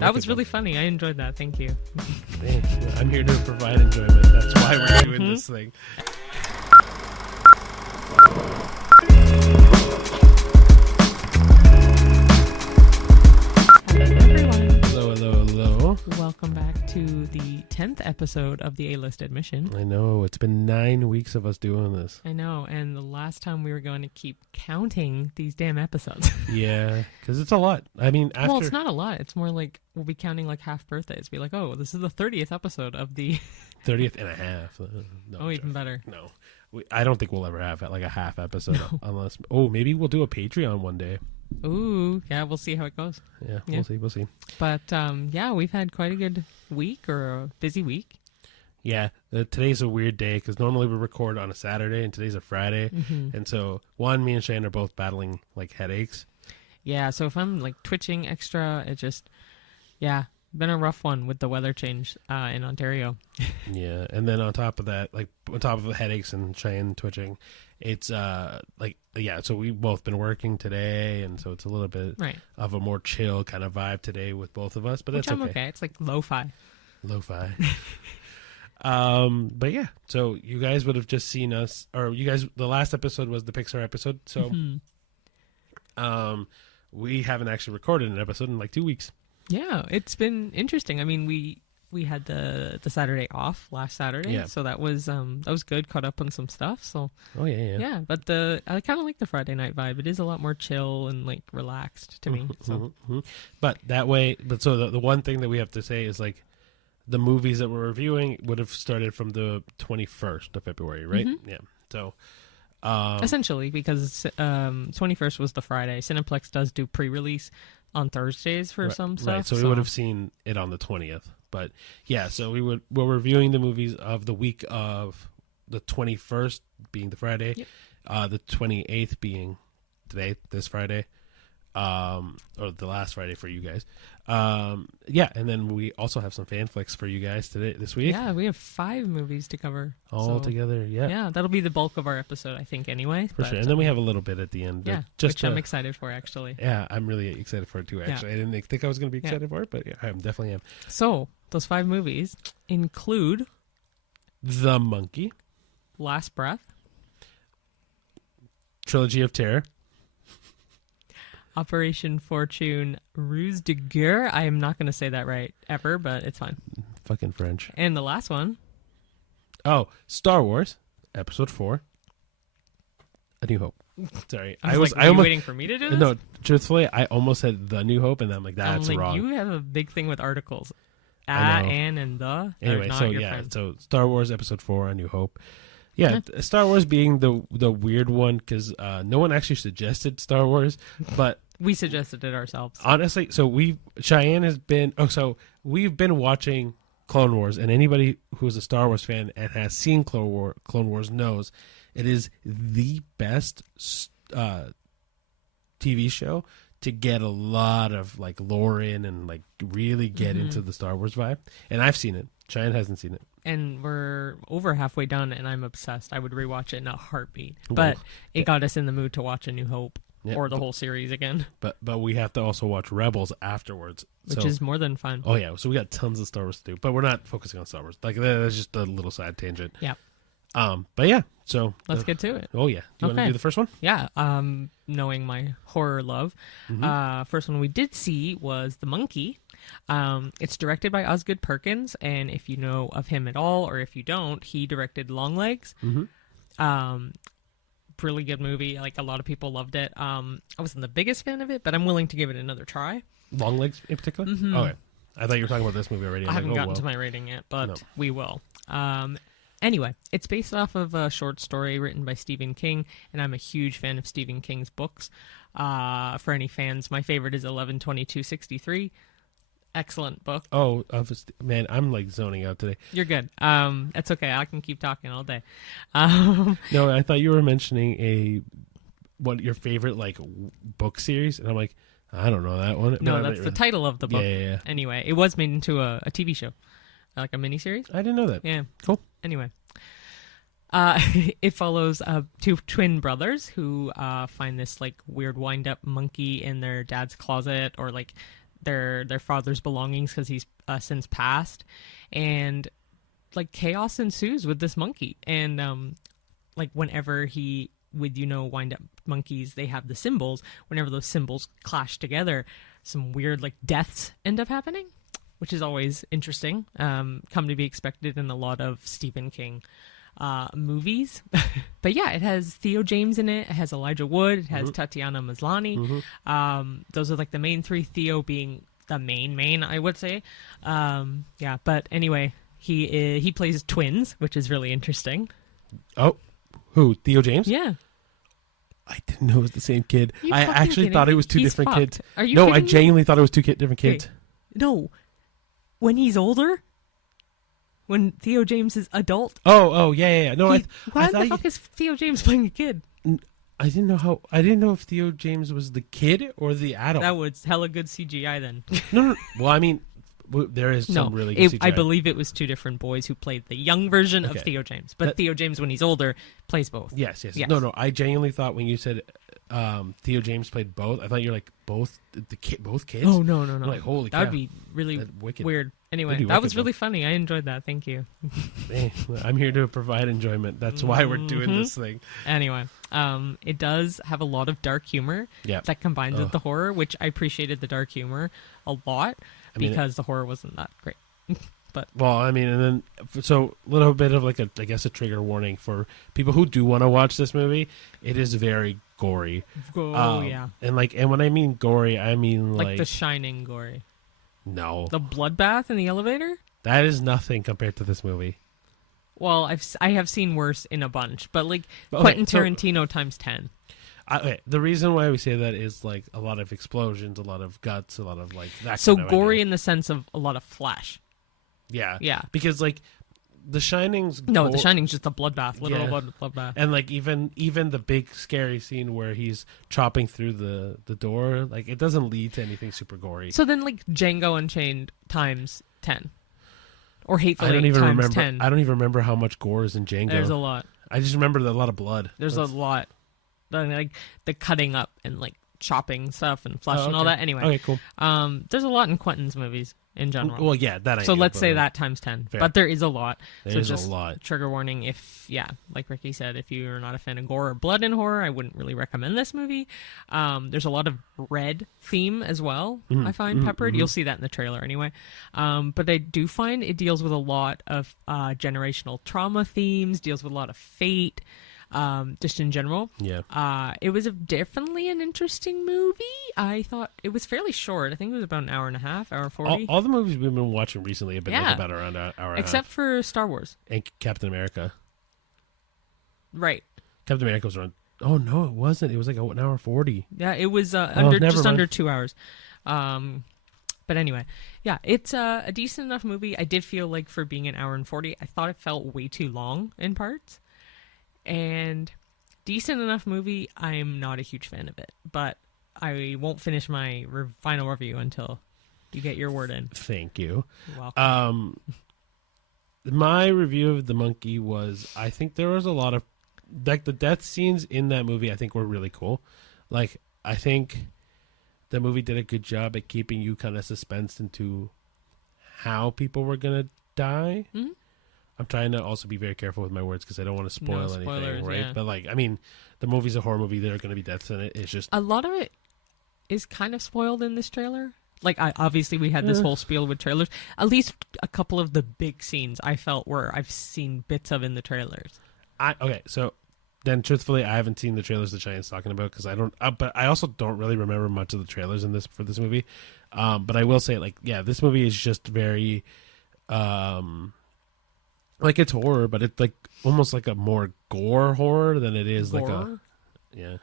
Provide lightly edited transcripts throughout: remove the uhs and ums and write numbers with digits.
That was really funny. I enjoyed that. Thank you. Thanks. I'm here to provide enjoyment. That's why we're doing this thing. Hello. Welcome back to the 10th episode of the A-List Admission. I know. It's been 9 weeks of us doing this. I know. And the last time we were going to keep counting these damn episodes. Yeah, because it's a lot. I mean, after... Well, it's not a lot. It's more like we'll be counting like half birthdays. Be like, oh, this is the 30th episode of the... 30th and a half. No, oh, even better. No. I don't think we'll ever have like a half episode unless... Oh, maybe we'll do a Patreon one day. Ooh, yeah, we'll see how it goes. Yeah, we'll see. But, yeah, we've had quite a good week or a busy week. Yeah, today's a weird day because normally we record on a Saturday and today's a Friday. Mm-hmm. And so, me and Shane are both battling like headaches. Yeah, so if I'm like twitching extra, it just, been a rough one with the weather change in Ontario. Yeah, and then on top of that, like on top of the headaches and Cheyenne twitching, it's so we've both been working today, and so it's a little bit of a more chill kind of vibe today with both of us, but Which that's I'm okay. It's like lo-fi. But yeah, so you guys would have just seen us, or you guys, the last episode was the Pixar episode, so we haven't actually recorded an episode in like 2 weeks. Yeah, it's been interesting. I mean, we had the Saturday off last Saturday, so that was good. Caught up on some stuff. So yeah. But I kind of like the Friday night vibe. It is a lot more chill and like relaxed to me. So. But so the one thing that we have to say is like the movies that we're reviewing would have started from the 21st of February, right? Mm-hmm. Yeah. So. Essentially, because 21st was the Friday. Cineplex does do pre-release on Thursdays for some stuff. Right, so we would have seen it on the 20th. But yeah, so we're reviewing the movies of the week of the 21st being the Friday, the 28th being today, this Friday, or the last Friday for you guys. And then we also have some fan flicks for you guys this week. Yeah, we have 5 movies to cover. All together, yeah. Yeah, that'll be the bulk of our episode, I think, anyway. For sure. And then we have a little bit at the end. Yeah, which I'm excited for, actually. Yeah, I'm really excited for it, too, actually. Yeah. I didn't think I was going to be excited for it, but yeah, I definitely am. So, those 5 movies include... The Monkey. Last Breath. Trilogy of Terror. Operation Fortune, Ruse de Guerre. I am not going to say that right ever, but it's fine. Fucking French. And the last one. Oh, Star Wars, Episode 4, A New Hope. Sorry. I was almost waiting for me to do this? No, truthfully, I almost said The New Hope, and I'm like, that's wrong. You have a big thing with articles. And the. Anyway, so Star Wars, Episode 4, A New Hope. Yeah, Star Wars being the weird one, because no one actually suggested Star Wars, but... We suggested it ourselves. Honestly, so Cheyenne has been... we've been watching Clone Wars, and anybody who's a Star Wars fan and has seen Clone Wars knows it is the best TV show to get a lot of like lore in and like really get into the Star Wars vibe. And I've seen it. Cheyenne hasn't seen it. And we're over halfway done, and I'm obsessed. I would rewatch it in a heartbeat. But it got us in the mood to watch A New Hope or the whole series again. But we have to also watch Rebels afterwards. Which is more than fun. Oh, yeah. So we got tons of Star Wars to do. But we're not focusing on Star Wars. Like, that's just a little side tangent. Yeah. But yeah, so... Let's get to it. Oh, yeah. Do you want to do the first one? Yeah. Knowing my horror love. First one we did see was The Monkey. It's directed by Osgood Perkins, and if you know of him at all, or if you don't, he directed Longlegs. Really good movie. Like, a lot of people loved it. I wasn't the biggest fan of it, but I'm willing to give it another try. Longlegs in particular? Okay. I thought you were talking about this movie already. I haven't gotten to my rating yet, but we will. Anyway, it's based off of a short story written by Stephen King, and I'm a huge fan of Stephen King's books. For any fans, my favorite is 11/22/63. Excellent book. Oh, man, I'm like zoning out today. You're good. That's okay. I can keep talking all day. No, I thought you were mentioning your favorite like book series, and I'm like, I don't know that one. No, that's the title of the book. Yeah. Anyway, it was made into a TV show, like a miniseries. I didn't know that. Yeah. Cool. Anyway. It follows 2 twin brothers who find this like weird wind-up monkey in their dad's closet, or like their father's belongings because he's since passed, and like chaos ensues with this monkey. And like whenever he with wind up monkeys, they have the symbols. Whenever those symbols clash together, some weird like deaths end up happening, which is always interesting. Come to be expected in a lot of Stephen King movies. But yeah, it has Theo James in it. It has Elijah Wood. It has Tatiana Maslany. Those are like the main three. Theo being the main, I would say. Yeah, but anyway, he plays twins, which is really interesting. Oh, who? Theo James? Yeah. I didn't know it was the same kid. I actually thought it was two He's different fucked. kids. Are you No, I kidding me? genuinely thought it was two different kids. Okay. No. When he's older? When Theo James is adult? Oh, yeah. No, Why the fuck is Theo James playing a kid? I didn't know if Theo James was the kid or the adult. That was hella good CGI then. No. Well, I mean, there is some really good CGI. I believe it was two different boys who played the young version of Theo James. But Theo James, when he's older, plays both. Yes. No, I genuinely thought when you said Theo James played both, I thought you're like both kids. Oh, no. I'm like, holy cow. That would be really weird. Anyway, that was really funny. I enjoyed that. Thank you. Hey, I'm here to provide enjoyment. That's why we're doing this thing. Anyway, it does have a lot of dark humor that combines with the horror, which I appreciated the dark humor a lot because the horror wasn't that great. But well, I mean, and then so a little bit of like I guess a trigger warning for people who do want to watch this movie. It is very gory. Yeah. And when I mean gory, I mean like The Shining gory. No. The bloodbath in the elevator? That is nothing compared to this movie. Well, I have seen worse in a bunch, but Quentin Tarantino times 10. The reason why we say that is like a lot of explosions, a lot of guts, a lot of like that. So kind of gory idea. in the sense of a lot of flash. Yeah. Because like The Shining's The Shining's just a bloodbath, literal bloodbath. And like even the big scary scene where he's chopping through the door, like it doesn't lead to anything super gory. So then like Django Unchained times 10. Or Hateful Eight times remember 10. I don't even remember how much gore is in Django. There's a lot. I just remember a lot of blood. There's a lot. Like the cutting up and like chopping stuff and flesh and all that. Anyway. Okay, cool. There's a lot in Quentin's movies in general. Well, yeah, that I So knew, let's say that times 10. Fair. But there is a lot. There is just a lot. Trigger warning if, like Ricky said, if you're not a fan of gore or blood in horror, I wouldn't really recommend this movie. There's a lot of red theme as well, I find peppered. You'll see that in the trailer anyway. But I do find it deals with a lot of generational trauma themes, deals with a lot of fate. Just in general. Yeah. It was definitely an interesting movie. I thought it was fairly short. I think it was about an hour and a half, hour 40. All the movies we've been watching recently have been like about around an hour and except a half. for Star Wars. And Captain America. Right. Captain America was around... Oh, no, it wasn't. It was like an hour 40. Yeah, it was never mind. under 2 hours. But anyway, yeah, it's a decent enough movie. I did feel like for being an hour and 40, I thought it felt way too long in parts. And decent enough movie, I'm not a huge fan of it. But I won't finish my final review until you get your word in. Thank you. You're welcome. My review of The Monkey was, I think there was a lot of, like, the death scenes in that movie I think were really cool. Like, I think the movie did a good job at keeping you kind of suspensed into how people were going to die. Mm-hmm. I'm trying to also be very careful with my words because I don't want to spoil anything, right? Yeah. But, like, I mean, the movie's a horror movie. There are going to be deaths in it. It's just... A lot of it is kind of spoiled in this trailer. Like, obviously we had this whole spiel with trailers. At least a couple of the big scenes I felt I've seen bits of in the trailers. Okay, so then truthfully, I haven't seen the trailers that Cheyenne's talking about because I don't. But I also don't really remember much of the trailers for this movie. But I will say, like, yeah, this movie is just very, like, it's horror, but it's like almost like a more gore horror than it is like a, yeah.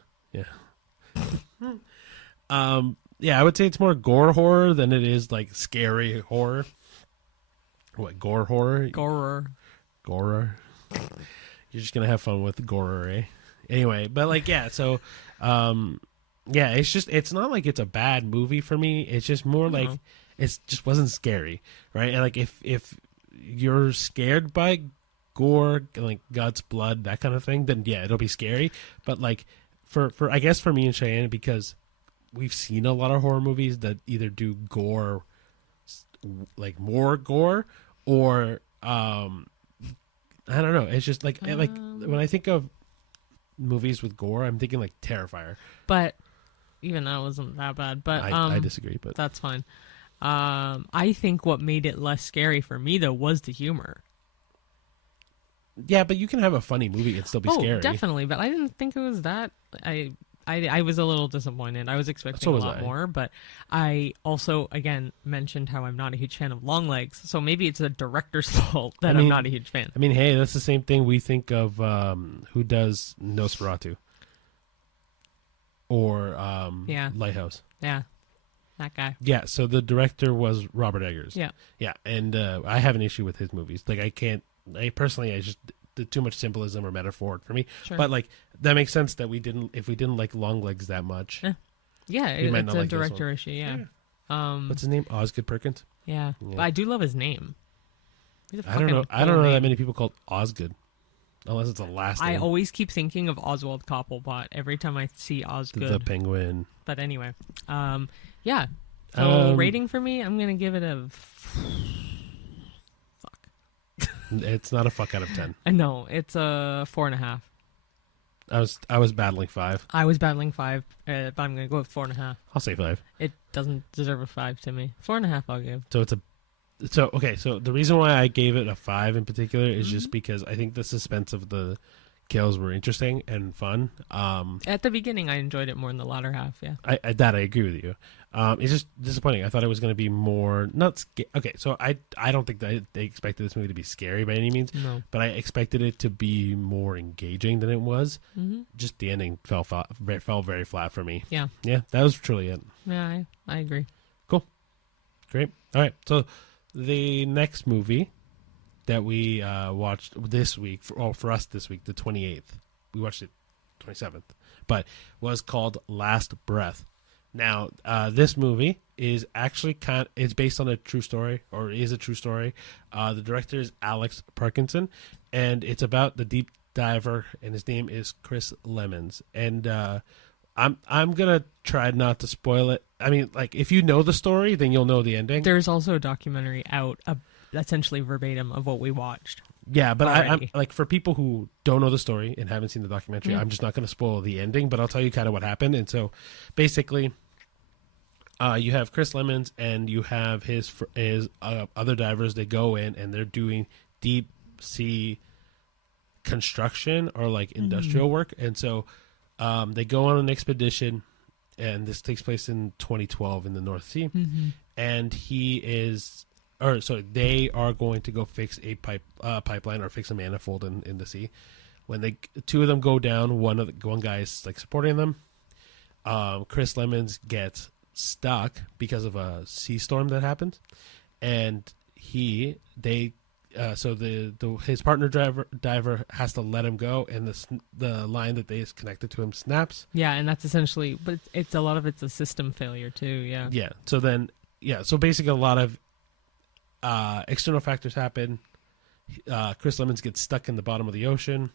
Yeah, I would say it's more gore horror than it is like scary horror. What, gore horror? Gorer. You're just gonna have fun with gore, eh? Anyway, but like, yeah, so yeah, it's not like it's a bad movie for me. It's just more like it just wasn't scary, right? And like if you're scared by gore, like guts, blood, that kind of thing, then yeah, it'll be scary. But like for I guess for me and Cheyenne, because we've seen a lot of horror movies that either do gore, like more gore, or I don't know. It's just like when I think of movies with gore, I'm thinking like Terrifier. But even that wasn't that bad. But I disagree, but that's fine. I think what made it less scary for me though was the humor. Yeah, but you can have a funny movie and still be scary. Definitely. But I didn't think it was that. I was a little disappointed. I was expecting a lot more, but I also, again, mentioned how I'm not a huge fan of long legs, so maybe it's a director's fault that I'm not a huge fan. I mean, hey, that's the same thing we think of who does Nosferatu or Lighthouse. Yeah, that guy. Yeah, so the director was Robert Eggers. Yeah. Yeah, and I have an issue with his movies. Like, I just too much symbolism or metaphor for me. Sure. But like that makes sense that if we didn't like long legs that much. Yeah, it's a director issue. Yeah. What's his name? Osgood Perkins. Yeah. But I do love his name. I don't know that many people called Osgood, unless it's a last name. I always keep thinking of Oswald Cobblepot every time I see Osgood. The penguin. But anyway, yeah. So rating for me, I'm gonna give it a. It's not a fuck out of 10. No, it's a 4.5. I was battling 5. I was battling 5, but I'm gonna go with 4.5. I'll say 5. It doesn't deserve a 5 to me. 4.5 I'll give. So okay. So the reason why I gave it a 5 in particular is just because I think the suspense of the kills were interesting and fun. At the beginning, I enjoyed it more in the latter half. Yeah, I agree with you. It's just disappointing. I thought it was going to be more okay. So I don't think that they expected this movie to be scary by any means. No, but I expected it to be more engaging than it was. Mm-hmm. Just the ending fell very flat for me. Yeah, that was truly it. Yeah, I agree. Cool, great. All right, so the next movie that we watched this week, for us this week, the 28th. We watched it 27th, but was called Last Breath. Now, this movie is actually it's based on a true story, or is a true story. The director is Alex Parkinson, and it's about the deep diver, and his name is Chris Lemons. And I'm gonna try not to spoil it. I mean, like, if you know the story, then you'll know the ending. There's also a documentary out, essentially verbatim of what we watched. Yeah, but I'm like, for people who don't know the story and haven't seen the documentary, I'm just not going to spoil the ending, but I'll tell you kind of what happened. And so, basically, you have Chris Lemons and you have his other divers. They go in and they're doing deep sea construction or like industrial work, and so they go on an expedition, and this takes place in 2012 in the North Sea, and they are going to go fix a pipeline or fix a manifold in the sea. When two of them go down, one guy is like supporting them. Chris Lemons gets stuck because of a sea storm that happened, and his partner diver has to let him go, and the line that is connected to him snaps. Yeah, and that's essentially, but it's a lot of it's a system failure too. Yeah. Yeah. So basically, a lot of external factors happen. Chris Lemons gets stuck in the bottom of the ocean,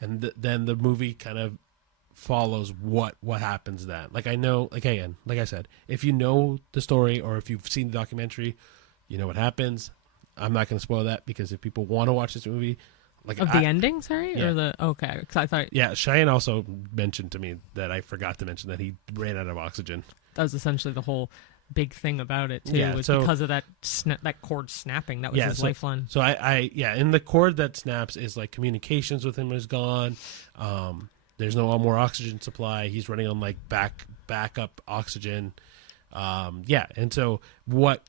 and then the movie kind of follows what happens then. Like, I know, like, again, like I said, if you know the story or if you've seen the documentary, you know what happens. I'm not going to spoil that, because if people want to watch this movie, like, the ending, sorry, yeah. or the okay, because I thought Cheyenne also mentioned to me that I forgot to mention that he ran out of oxygen. That was essentially the whole big thing about it too, was because of that cord snapping. That was his lifeline. So and the cord that snaps is like communications with him is gone. There's no more oxygen supply. He's running on like backup oxygen. And so what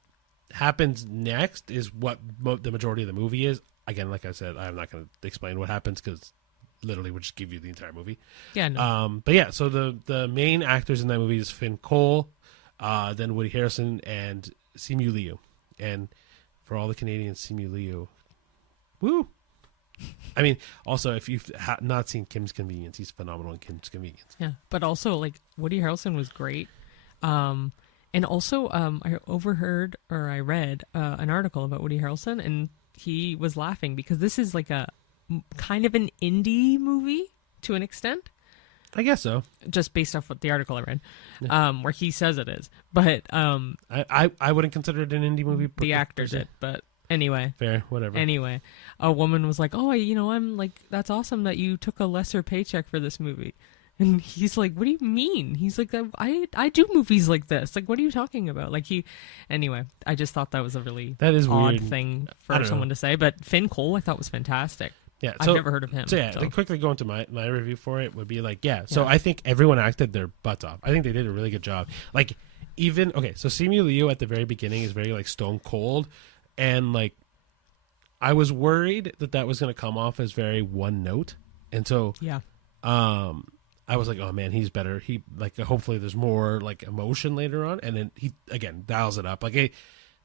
happens next is what the majority of the movie is. Again, like I said, I'm not going to explain what happens, because literally would just give you the entire movie. Yeah. No. But yeah, so the main actors in that movie is Finn Cole, then Woody Harrelson, and Simu Liu. And for all the Canadians, Simu Liu, woo! I mean, also, if you've not seen Kim's Convenience, he's phenomenal in Kim's Convenience. Yeah, but also, like, Woody Harrelson was great. And also, I overheard, or I read an article about Woody Harrelson, and he was laughing because this is like a kind of an indie movie to an extent. I guess so. Just based off what the article I read, where he says it is. But I wouldn't consider it an indie movie. The actor did, but anyway. Fair, whatever. Anyway, a woman was like, "Oh, I'm like, that's awesome that you took a lesser paycheck for this movie." And he's like, "What do you mean?" He's like, "I do movies like this. Like, what are you talking about?" Like anyway, I just thought that was a really odd thing for someone to say. But Finn Cole, I thought was fantastic. Yeah, I've never heard of him. So quickly going to my review for it would be like, so I think everyone acted their butts off. I think they did a really good job. Like, so Simu Liu at the very beginning is very like stone cold, and like I was worried that was going to come off as very one note, and so I was like, oh man, he's better. He like hopefully there's more like emotion later on, and then he again dials it up. Like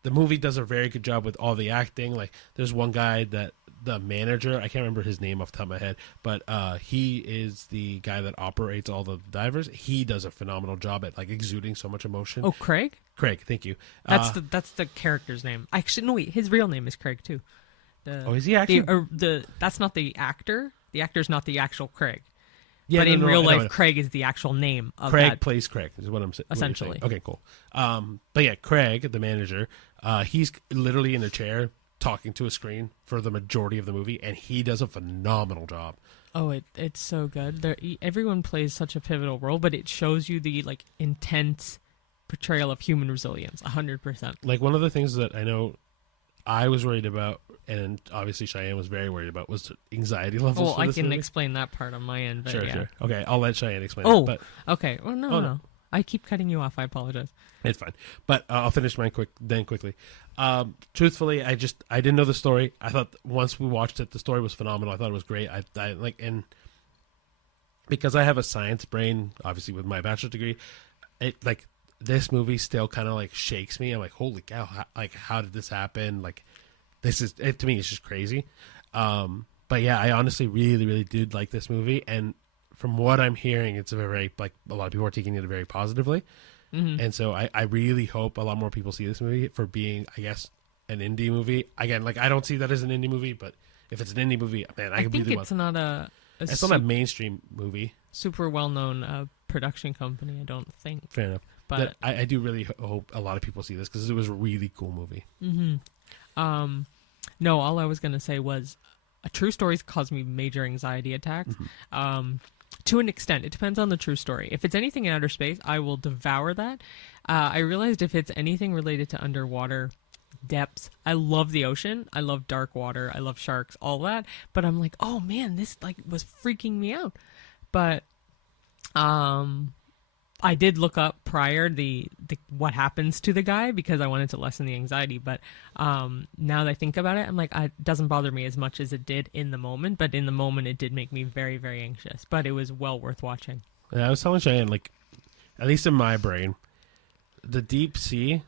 the movie does a very good job with all the acting. Like there's one guy that the manager, I can't remember his name off the top of my head, but he is the guy that operates all the divers. He does a phenomenal job at like exuding so much emotion. Oh, Craig, thank you. That's the character's name. Actually, no, wait, his real name is Craig too. Is he actually? That's not the actor. The actor's not the actual Craig. Yeah, but in real life, Craig is the actual name of Craig plays Craig, is what I'm saying. Essentially. Okay, cool. But yeah, Craig, the manager, he's literally in a chair talking to a screen for the majority of the movie, and he does a phenomenal job. Oh, it's so good. Everyone plays such a pivotal role, but it shows you the like intense portrayal of human resilience, 100%. Like one of the things that I know I was worried about, and obviously Cheyenne was very worried about, was anxiety levels. Well, I can explain that part on my end. But sure. Okay, I'll let Cheyenne explain. Okay. Well, no. I keep cutting you off. I apologize. It's fine, but I'll finish mine quickly. Truthfully, I didn't know the story. I thought once we watched it, the story was phenomenal. I thought it was great. I like, and because I have a science brain, obviously with my bachelor's degree, it like this movie still kind of like shakes me. I'm like, holy cow! How did this happen? Like, this is it to me. It's just crazy. But yeah, I honestly really, really did like this movie, and from what I'm hearing, it's a very like a lot of people are taking it very positively. Mm-hmm. And so I really hope a lot more people see this movie for being, I guess, an indie movie. Again, like I don't see that as an indie movie, but if it's an indie movie, man, I think it's not it's not a mainstream movie. Super well-known production company, I don't think. Fair enough. But I do really hope a lot of people see this because it was a really cool movie. Mm-hmm. No, all I was going to say was true stories cause me major anxiety attacks. Mm-hmm. To an extent, it depends on the true story. If it's anything in outer space, I will devour that. I realized if it's anything related to underwater depths, I love the ocean. I love dark water. I love sharks, all that. But I'm like, oh man, this like was freaking me out. But I did look up prior the what happens to the guy because I wanted to lessen the anxiety. But now that I think about it, I'm like, it doesn't bother me as much as it did in the moment. But in the moment, it did make me very, very anxious. But it was well worth watching. Yeah, I was telling Cheyenne, like, at least in my brain, the deep sea,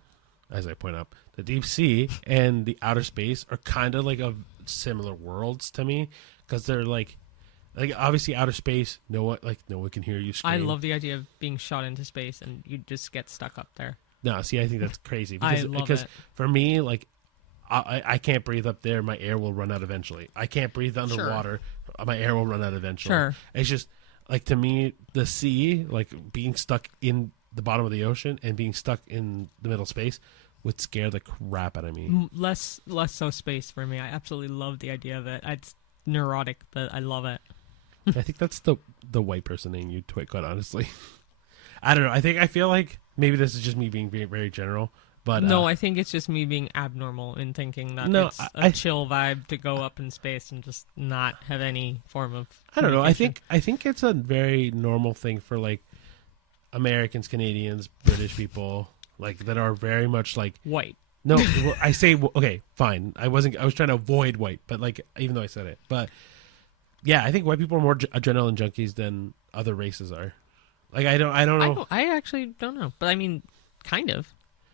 as I point out, the deep sea and the outer space are kind of like similar worlds to me because they're like obviously outer space, no one can hear you scream. I love the idea of being shot into space and you just get stuck up there. No, see, I think that's crazy because for me, like, I can't breathe up there. My air will run out eventually. I can't breathe underwater. Sure. My air will run out eventually. Sure. It's just like, to me, the sea, like being stuck in the bottom of the ocean and being stuck in the middle of space would scare the crap out of me. Less so space for me. I absolutely love the idea of it. It's neurotic, but I love it. I think that's the white person in you, quite honestly. I don't know. I feel like maybe this is just me being very, very general, but no, I think it's just me being abnormal in thinking that it's a chill vibe to go up in space and just not have any form of. I don't know. I think it's a very normal thing for like Americans, Canadians, British people, like that are very much like white. No, I say okay, fine. I was trying to avoid white, but like even though I said it, but. Yeah, I think white people are more adrenaline junkies than other races are. Like, I don't know. I actually don't know. But, I mean, kind of.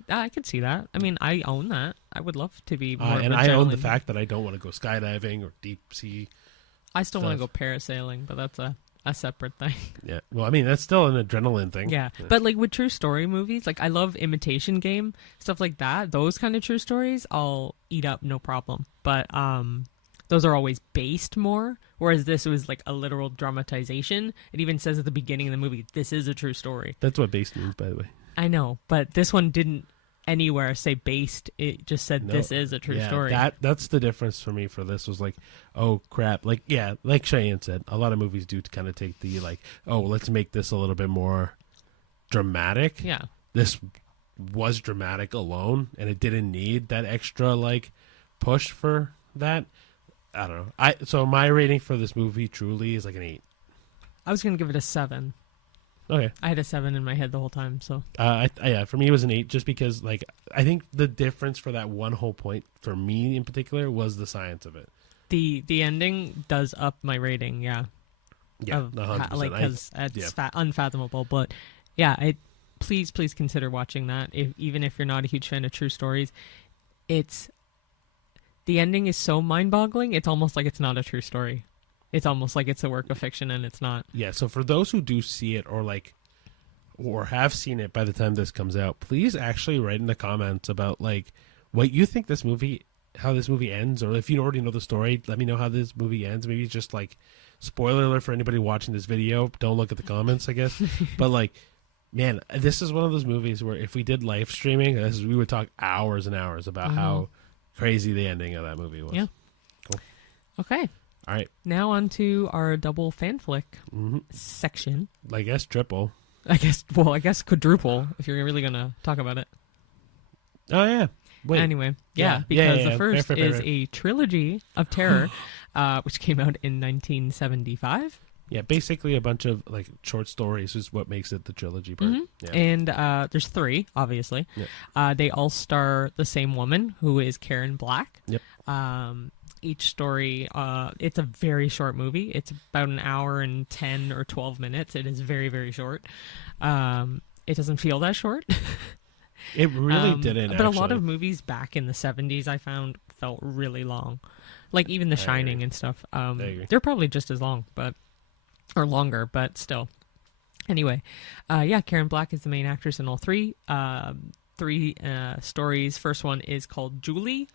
I could see that. I mean, I own that. I would love to be more and I own the fact that I don't want to go skydiving or deep sea. I still want to go parasailing, but that's a separate thing. Yeah. Well, I mean, that's still an adrenaline thing. Yeah. But, like, with true story movies, like, I love Imitation Game, stuff like that. Those kind of true stories, I'll eat up, no problem. But, those are always based more, whereas this was like a literal dramatization. It even says at the beginning of the movie, this is a true story. That's what based means, by the way. I know, but this one didn't anywhere say based. It just said this is a true story. That's the difference for me for this was like, oh crap. Like, yeah, like Cheyenne said, a lot of movies do kind of take the like, oh, let's make this a little bit more dramatic. Yeah. This was dramatic alone, and it didn't need that extra like push for that. I don't know. So my rating for this movie truly is like an 8. I was gonna give it a 7. Okay. I had a 7 in my head the whole time. So yeah, for me it was an 8, just because like I think the difference for that one whole point for me in particular was the science of it. The ending does up my rating. Yeah. Yeah, 100%. Like because it's unfathomable, but yeah, please consider watching that. Even if you're not a huge fan of true stories, the ending is so mind-boggling. It's almost like it's not a true story. It's almost like it's a work of fiction, and it's not. Yeah. So for those who do see it, or have seen it by the time this comes out, please actually write in the comments about like what you think how this movie ends, or if you already know the story, let me know how this movie ends. Maybe just like spoiler alert for anybody watching this video. Don't look at the comments, I guess. But like, man, this is one of those movies where if we did live streaming, we would talk hours and hours about how crazy the ending of that movie was. Yeah. Cool. Okay. All right. Now on to our double fan flick section. I guess triple. I guess quadruple if you're really going to talk about it. Oh, yeah. Wait. Anyway, because the first is a Trilogy of Terror, which came out in 1975. Yeah, basically a bunch of like short stories is what makes it the trilogy part. Yeah. And there's 3, obviously. Yep. They all star the same woman, who is Karen Black. Yep. Each story, it's a very short movie. It's about an hour and 10 or 12 minutes. It is very, very short. It doesn't feel that short. It really didn't, but actually. A lot of movies back in the 70s I found felt really long. Like even The Shining and stuff. They're probably just as long, or longer, but still. Anyway, Karen Black is the main actress in all 3. 3 stories. First one is called Julie.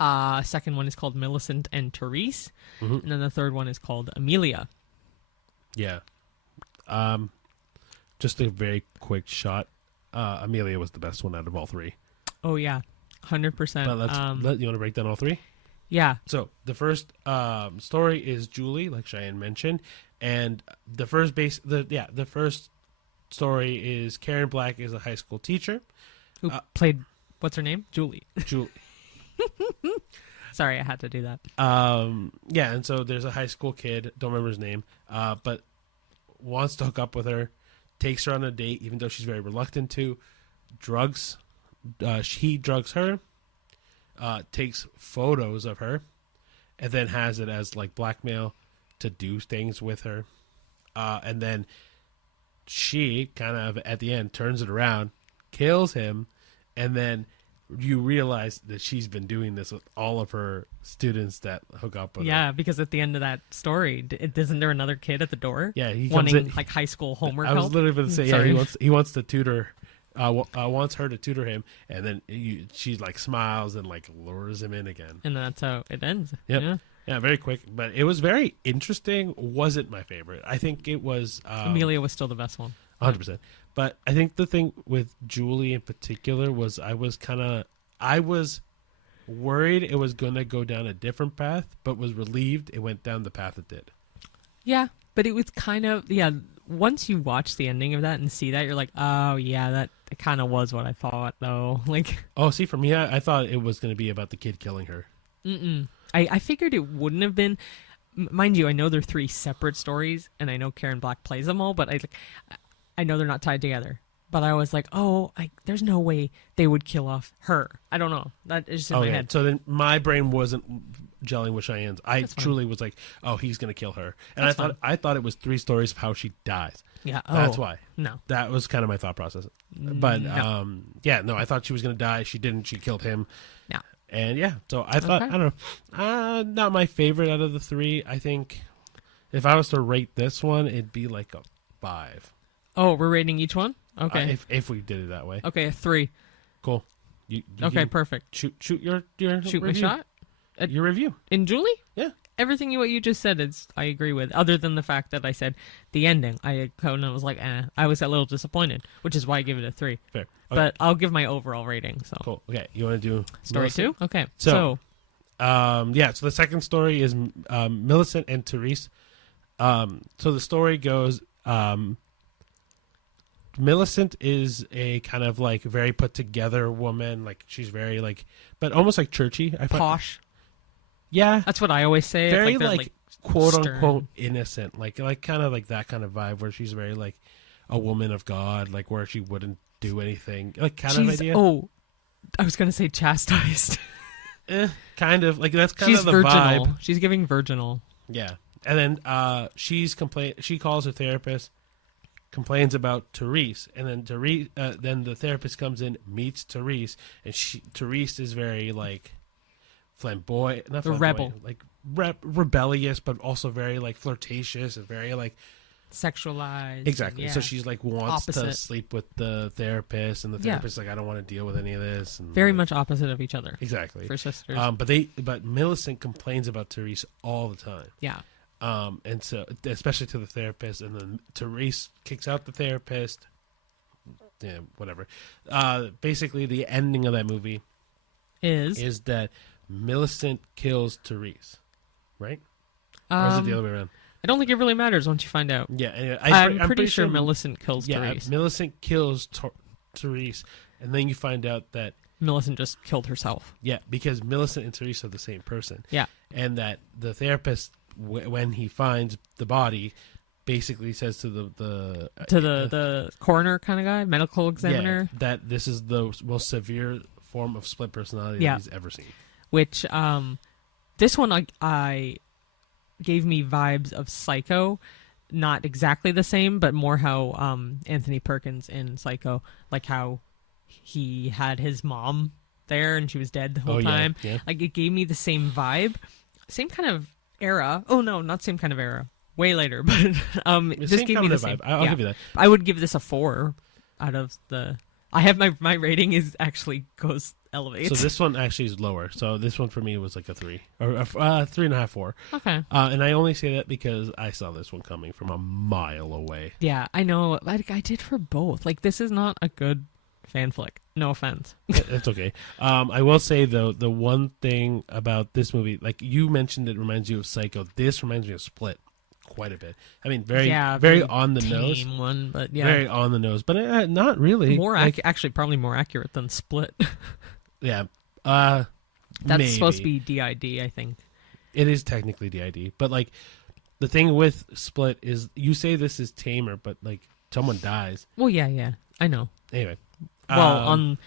Second one is called Millicent and Therese. And then the third one is called Amelia. Yeah. Just a very quick shot. Amelia was the best one out of all 3. Oh, yeah. 100%. But you want to break down all 3? Yeah. So the first story is Julie, like Cheyenne mentioned. And the first story is Karen Black is a high school teacher. Who played, what's her name? Julie. Julie. Sorry, I had to do that. And so there's a high school kid, don't remember his name, but wants to hook up with her, takes her on a date, even though she's very reluctant to, he drugs her, takes photos of her, and then has it as like blackmail to do things with her. And then she kind of at the end turns it around, kills him, and then you realize that she's been doing this with all of her students that hook up with her. Yeah, because at the end of that story, isn't there another kid at the door? Yeah, he wanting comes in, like high school homework I was help? literally going to say, he wants to tutor, wants her to tutor him, and then she like smiles and like lures him in again. And that's how it ends. Yep. Yeah, very quick, but it was very interesting. Wasn't my favorite. I think it was... Amelia was still the best one. 100%. But I think the thing with Julie in particular was I was worried it was going to go down a different path, but was relieved it went down the path it did. Yeah, but it was kind of... once you watch the ending of that and see that, you're like, oh, yeah, that kind of was what I thought, though. Like... Oh, see, for me, I thought it was going to be about the kid killing her. I figured it wouldn't have been. Mind you, I know they're 3 separate stories, and I know Karen Black plays them all, but I know they're not tied together. But I was like, there's no way they would kill off her. I don't know. That is just in my head. So then my brain wasn't gelling with Cheyenne's. I truly was like, oh, he's going to kill her. And I thought it was 3 stories of how she dies. Yeah. That's why. No. That was kind of my thought process. But, I thought she was going to die. She didn't. She killed him. No. And so I thought, I don't know, not my favorite out of the 3. I think if I was to rate this one, it'd be like a 5. Oh, we're rating each one? Okay. If we did it that way. Okay, a 3. Cool. You okay, perfect. Shoot your shoot review. my shot? your review. In Julie? Yeah. Everything what you just said I agree with, other than the fact that I said the ending. Conan was like, I was a little disappointed, which is why I give it a 3. Fair. Okay. But I'll give my overall rating. So Cool. Okay, you want to do story 2? Okay. So the second story is Millicent and Therese. So the story goes, Millicent is a kind of like very put together woman. Like she's very like, but almost like churchy. I find. Posh. Yeah, That's what I always say. very It's like quote stern. unquote innocent. Like kind of like that kind of vibe where she's very like a woman of God. Like where she wouldn't do anything. Like kind of idea. Oh, I was gonna say chastised. Kind of like that's kind She's of the virginal. vibe. She's giving virginal. Yeah, and then she calls her therapist, complains about Therese, and then then the therapist comes in, meets Therese, and Therese is very like flamboyant, not flamboyant, rebel, like rebellious, but also very like flirtatious and very like sexualized. exactly. Yeah. So she's like wants to Opposite. sleep with the therapist, and the therapist's like, I don't want to deal with any of this. And Very much opposite of each other. exactly For sisters. But Millicent complains about Therese all the time. Yeah. And so, especially to the therapist, and then Therese kicks out the therapist. Yeah, whatever. Basically, the ending of that movie is that Millicent kills Therese, right? Or is it the other way around? I don't think it really matters once you find out. Yeah, anyway, I'm pretty sure Millicent kills yeah, Therese. Millicent kills Therese, and then you find out that Millicent just killed herself. yeah, because Millicent and Therese are the same person. Yeah. And that the therapist, when he finds the body, basically says to the coroner kind of guy, medical examiner, that this is the most severe form of split personality Yeah. that he's ever seen. which this one I gave me vibes of Psycho. Not exactly the same, but more how Anthony Perkins in Psycho, like how he had his mom there and she was dead the whole time. Yeah. Like it gave me the same vibe, same kind of era. Oh no, not same kind of era. Way later, but this gave me the same vibe. I'll give you that. I would give this a 4 out of the. I have my rating is actually elevates. So this one actually is lower. So this one for me was like a 3 or a 3.5, 4. Okay. And I only say that because I saw this one coming from a mile away. Yeah, I know. Like I did for both. Like this is not a good fan flick. No offense. It's okay. I will say though, the one thing about this movie, like you mentioned, it reminds you of Psycho. This reminds me of Split quite a bit. I mean, very on the nose. One, but yeah, very on the nose, but not really. More actually, probably more accurate than Split. Yeah. That's maybe. supposed to be DID, I think. It is technically DID, but like the thing with Split is you say this is tamer, but like someone dies. Well, yeah, I know. Anyway. Well, on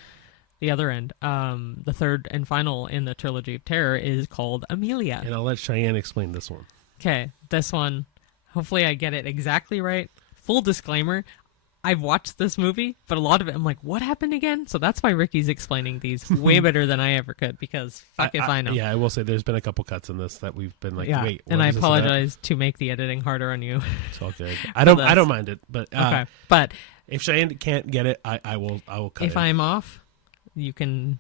the other end, the third and final in the Trilogy of Terror is called Amelia. And I'll let Cheyenne explain this one. Okay, this one, hopefully I get it exactly right. Full disclaimer, I've watched this movie, but a lot of it I'm like, what happened again? So that's why Ricky's explaining these way better than I ever could, because fuck if I know. Yeah, I will say there's been a couple cuts in this that we've been like, yeah. wait. And I apologize to make the editing harder on you. It's all good. I don't mind it, but okay. But if Cheyenne can't get it, I will cut it. If I'm off, you can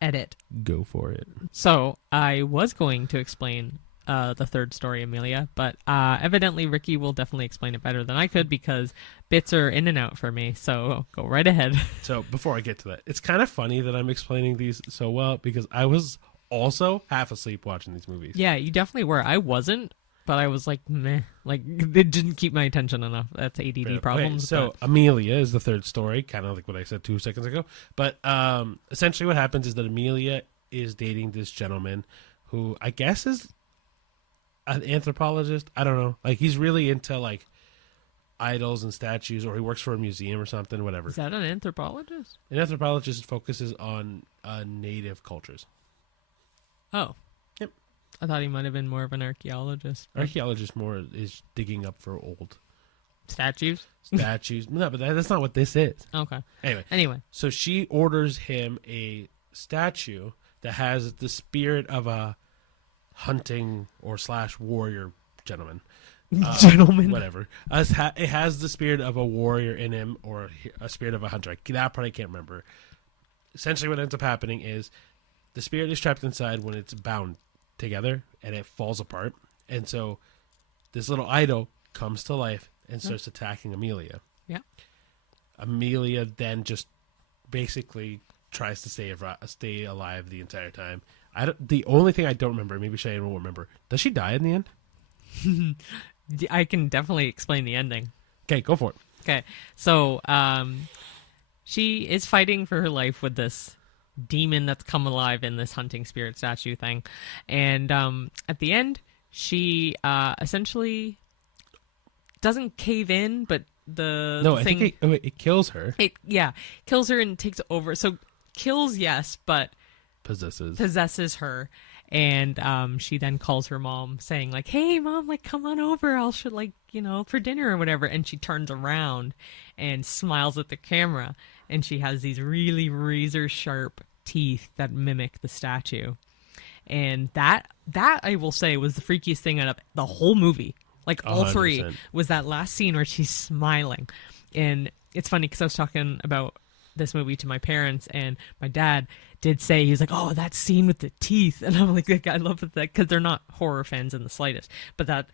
edit. Go for it. So I was going to explain the third story, Amelia, but evidently Ricky will definitely explain it better than I could because bits are in and out for me, so go right ahead. So before I get to that, it's kind of funny that I'm explaining these so well because I was also half asleep watching these movies. Yeah, you definitely were. I wasn't, but I was like, meh. Like, it didn't keep my attention enough. That's ADD problems. So Amelia is the third story, kind of like what I said 2 seconds ago. But essentially what happens is that Amelia is dating this gentleman who I guess is an anthropologist. I don't know. Like, he's really into, like, idols and statues, or he works for a museum or something, whatever. Is that an anthropologist? An anthropologist focuses on native cultures. Oh. Yep. I thought he might have been more of an archaeologist. Archaeologist more is digging up for old statues. No, but that's not what this is. Okay. Anyway. So she orders him a statue that has the spirit of a hunting or / warrior gentleman. Whatever. It has the spirit of a warrior in him or a spirit of a hunter. That part I can't remember. Essentially what ends up happening is the spirit is trapped inside when it's bound together, and it falls apart. And so this little idol comes to life and starts attacking Amelia. Yeah. Amelia then just basically tries to stay alive the entire time. The only thing I don't remember, maybe Cheyenne will remember, does she die in the end? I can definitely explain the ending. Okay, go for it. Okay, so she is fighting for her life with this demon that's come alive in this hunting spirit statue thing. And at the end, she essentially doesn't cave in, but I think it kills her. It kills her and takes over. So kills, yes, but possesses her. And she then calls her mom saying like, hey mom, like come on over, I'll show like, for dinner or whatever. And she turns around and smiles at the camera, and she has these really razor sharp teeth that mimic the statue. And that I will say was the freakiest thing out of the whole movie. Like all 100%. Three was that last scene where she's smiling. And it's funny because I was talking about this movie to my parents, and my dad did say, he's like, oh, that scene with the teeth. And I'm like, I love that because they're not horror fans in the slightest. But that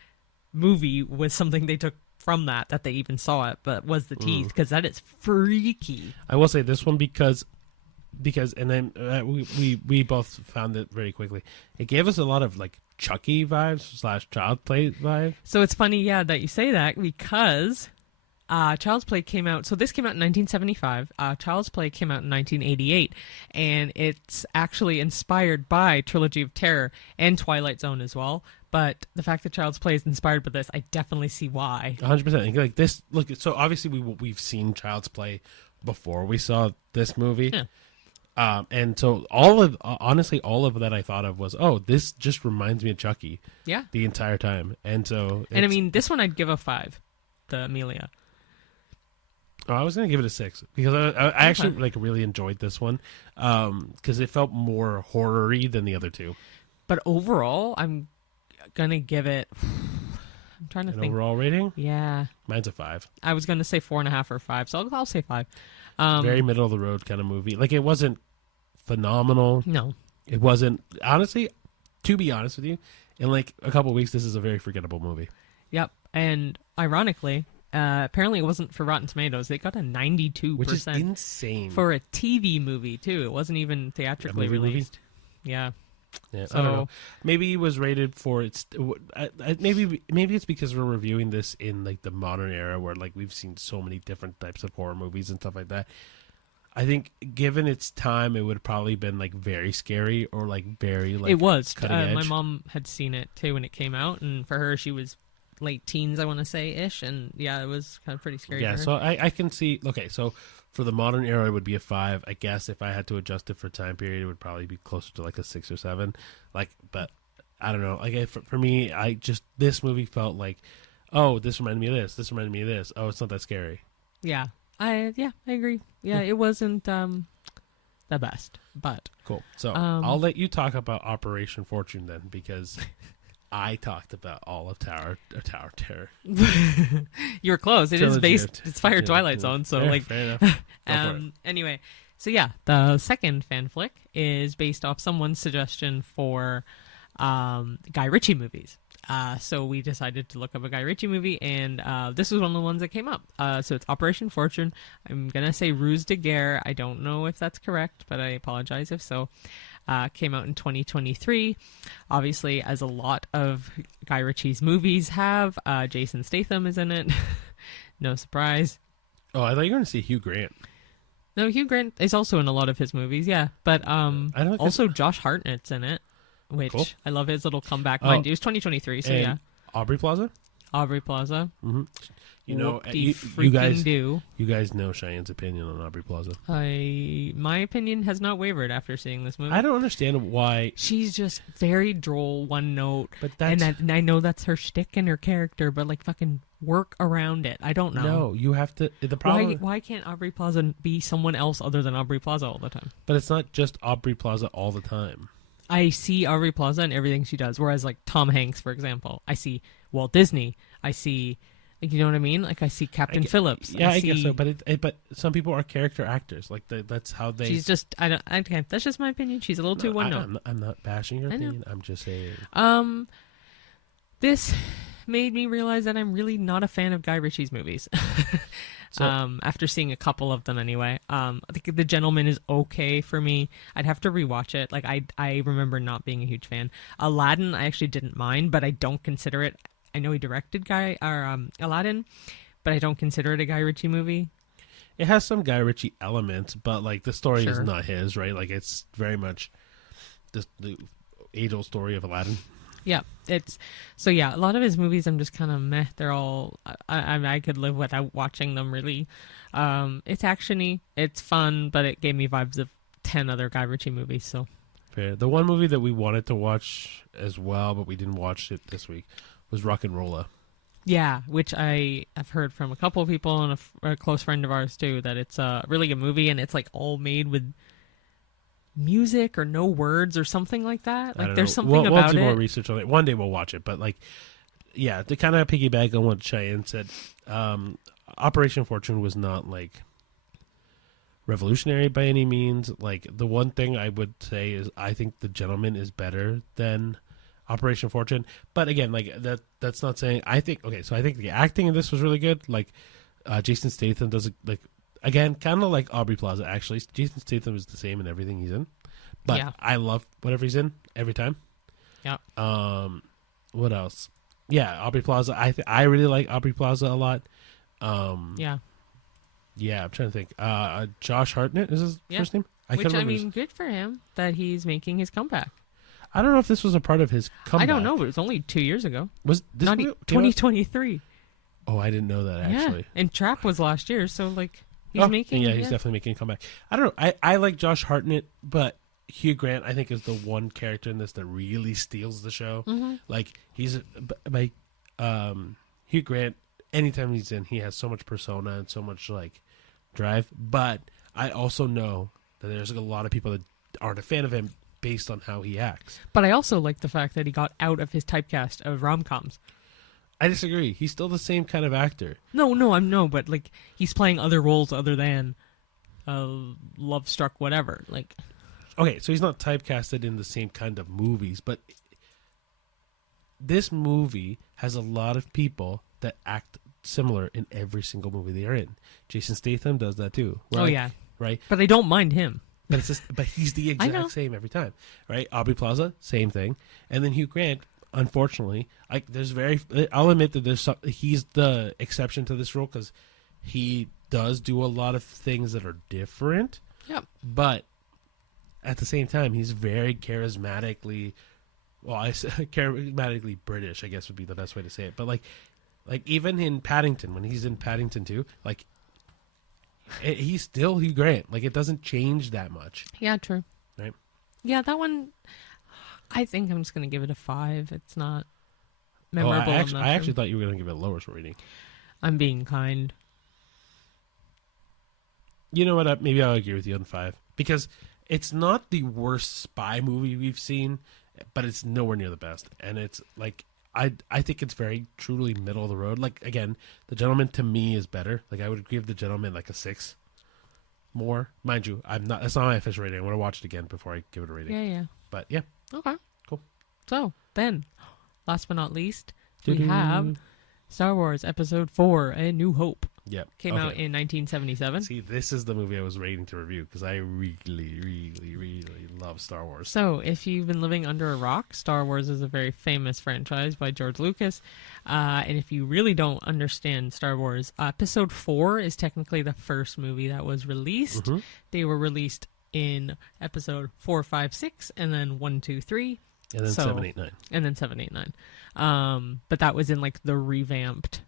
movie was something they took from that they even saw it, but was the teeth, because that is freaky. I will say this one because and then we both found it very quickly. It gave us a lot of like Chucky vibes / Child Play vibe. So it's funny, that you say that, because Child's Play came out. So this came out in 1975. Child's Play came out in 1988, and it's actually inspired by Trilogy of Terror and Twilight Zone as well. But the fact that Child's Play is inspired by this, I definitely see why. 100%. Like this, look. So obviously we've seen Child's Play before we saw this movie. Yeah. And so all of that I thought of was, oh, this just reminds me of Chucky. Yeah. The entire time. And so, I mean, this one I'd give a 5, the Amelia. Oh, I was going to give it a 6 because I actually like really enjoyed this one. Because it felt more horror-y than the other two. But overall, I'm going to give it, I'm trying to think. Overall rating? Yeah. Mine's a 5. I was going to say 4.5 or 5, so I'll say 5. Very middle of the road kind of movie. Like, it wasn't phenomenal. No. It wasn't, honestly, to be honest with you, in like a couple of weeks, this is a very forgettable movie. Yep. And ironically, apparently it wasn't for Rotten Tomatoes. They got a 92%. Which is insane. For a TV movie, too. It wasn't even theatrically released. Yeah. Yeah, so, I don't know. Maybe it was rated for its. Maybe it's because we're reviewing this in like the modern era, where like we've seen so many different types of horror movies and stuff like that. I think, given its time, it would have probably been like very scary or like very like. It was. Cutting edge. My mom had seen it too when it came out, and for her, she was late teens, I want to say ish, and yeah, it was kind of pretty scary. Yeah, for her. so I can see. Okay, so. For the modern era, it would be a 5. I guess if I had to adjust it for time period, it would probably be closer to like a 6 or 7. Like, but I don't know. Like for me, this movie felt like, oh, this reminded me of this. This reminded me of this. Oh, it's not that scary. Yeah, I agree. Yeah, it wasn't the best, but cool. So I'll let you talk about Operation Fortune then, because I talked about all of Tower Terror. You were close. It is based. It's Fire Twilight Zone. So fair enough. Anyway, so yeah, the second fan flick is based off someone's suggestion for Guy Ritchie movies. So we decided to look up a Guy Ritchie movie, and this was one of the ones that came up. So it's Operation Fortune. I'm gonna say Ruse de Guerre. I don't know if that's correct, but I apologize if so. Came out in 2023. Obviously, as a lot of Guy Ritchie's movies have, Jason Statham is in it. No surprise. Oh, I thought you were going to see Hugh Grant. No, Hugh Grant is also in a lot of his movies, yeah. But also Josh Hartnett's in it, which cool. I love his little comeback. Mind you, it was 2023, so yeah. Aubrey Plaza? Aubrey Plaza. Mm-hmm. You know, you guys know Cheyenne's opinion on Aubrey Plaza. My opinion has not wavered after seeing this movie. I don't understand why. She's just very droll, one note. But and I know that's her shtick and her character, but like fucking work around it. I don't know. No, you have to. The problem. Why can't Aubrey Plaza be someone else other than Aubrey Plaza all the time? But it's not just Aubrey Plaza all the time. I see Aubrey Plaza in everything she does. Whereas like Tom Hanks, for example, I see Walt Disney. I see Like, you know what I mean? Like, I see Captain Phillips. Yeah, I guess so. But some people are character actors. Like that's how they. She's just okay. That's just my opinion. She's a little too one note. I'm not bashing your opinion. I'm just saying. This made me realize that I'm really not a fan of Guy Ritchie's movies. After seeing a couple of them anyway. I think The Gentleman is okay for me. I'd have to rewatch it. Like, I remember not being a huge fan. Aladdin, I actually didn't mind, but I don't consider it. I know he directed Aladdin, but I don't consider it a Guy Ritchie movie. It has some Guy Ritchie elements, but like the story is not his, right? Like it's very much the age-old story of Aladdin. Yeah, a lot of his movies I'm just kind of meh. They're all I could live without watching them really. It's actiony, it's fun, but it gave me vibes of 10 other Guy Ritchie movies. So fair. The one movie that we wanted to watch as well, but we didn't watch it this week, was Rock and Rolla. Yeah, which I have heard from a couple of people and a close friend of ours too, that it's a really good movie, and it's like all made with music or no words or something like that. Like there's something about it. We'll do more research on it. One day we'll watch it, but like, yeah, to kind of piggyback on what Cheyenne said, Operation Fortune was not like revolutionary by any means. Like the one thing I would say is I think The Gentleman is better than Operation Fortune, but again, like that's not saying I think the acting in this was really good. Like Jason Statham does it, like again, kind of like Aubrey Plaza. Actually, Jason Statham is the same in everything he's in, but I love whatever he's in every time. Yeah. What else? Yeah, Aubrey Plaza. I really like Aubrey Plaza a lot. Yeah, I'm trying to think. Josh Hartnett is his first name. Good for him that he's making his comeback. I don't know if this was a part of his comeback. I don't know, but it was only 2 years ago. Was this 2023? Oh, I didn't know that actually. Yeah, and Trap was last year, so like he's making. Yeah, he's definitely making a comeback. I don't know. I like Josh Hartnett, but Hugh Grant I think is the one character in this that really steals the show. Mm-hmm. Like Hugh Grant. Anytime he's in, he has so much persona and so much like drive. But I also know that there's like a lot of people that aren't a fan of him based on how he acts. But I also like the fact that he got out of his typecast of rom-coms. I disagree. He's still the same kind of actor. No, but like he's playing other roles other than love struck whatever. Like, okay, so he's not typecasted in the same kind of movies, but this movie has a lot of people that act similar in every single movie they are in. Jason Statham does that too. Right? Oh yeah, right. But I don't mind him. But he's the exact same every time, right? Aubrey Plaza, same thing, and then Hugh Grant. Unfortunately, I'll admit that he's the exception to this rule because he does do a lot of things that are different. Yep. But at the same time, he's very charismatically British, I guess would be the best way to say it. But like even in Paddington, when he's in Paddington 2, like he's still Hugh Grant. Like it doesn't change that much. Yeah, true. Right? Yeah, that one. I think I'm just going to give it a 5. It's not memorable. I actually thought you were going to give it a lower rating. I'm being kind. You know what? Maybe I'll agree with you on 5 because it's not the worst spy movie we've seen, but it's nowhere near the best. And it's like I think it's very truly middle of the road. Like again, The Gentleman to me is better. Like I would give The Gentleman like a 6 more, mind you. That's not my official rating. I want to watch it again before I give it a rating. Yeah. But yeah. Okay. Cool. So then, last but not least, we have Star Wars Episode 4: A New Hope. Yep. Came out in 1977. See, this is the movie I was waiting to review because I really, really, really love Star Wars. So, if you've been living under a rock, Star Wars is a very famous franchise by George Lucas. And if you really don't understand Star Wars, Episode 4 is technically the first movie that was released. Mm-hmm. They were released in Episode 4, 5, 6, and then 1, 2, 3. And then 7, 8, 9. And then 7, 8, 9. But that was in like the revamped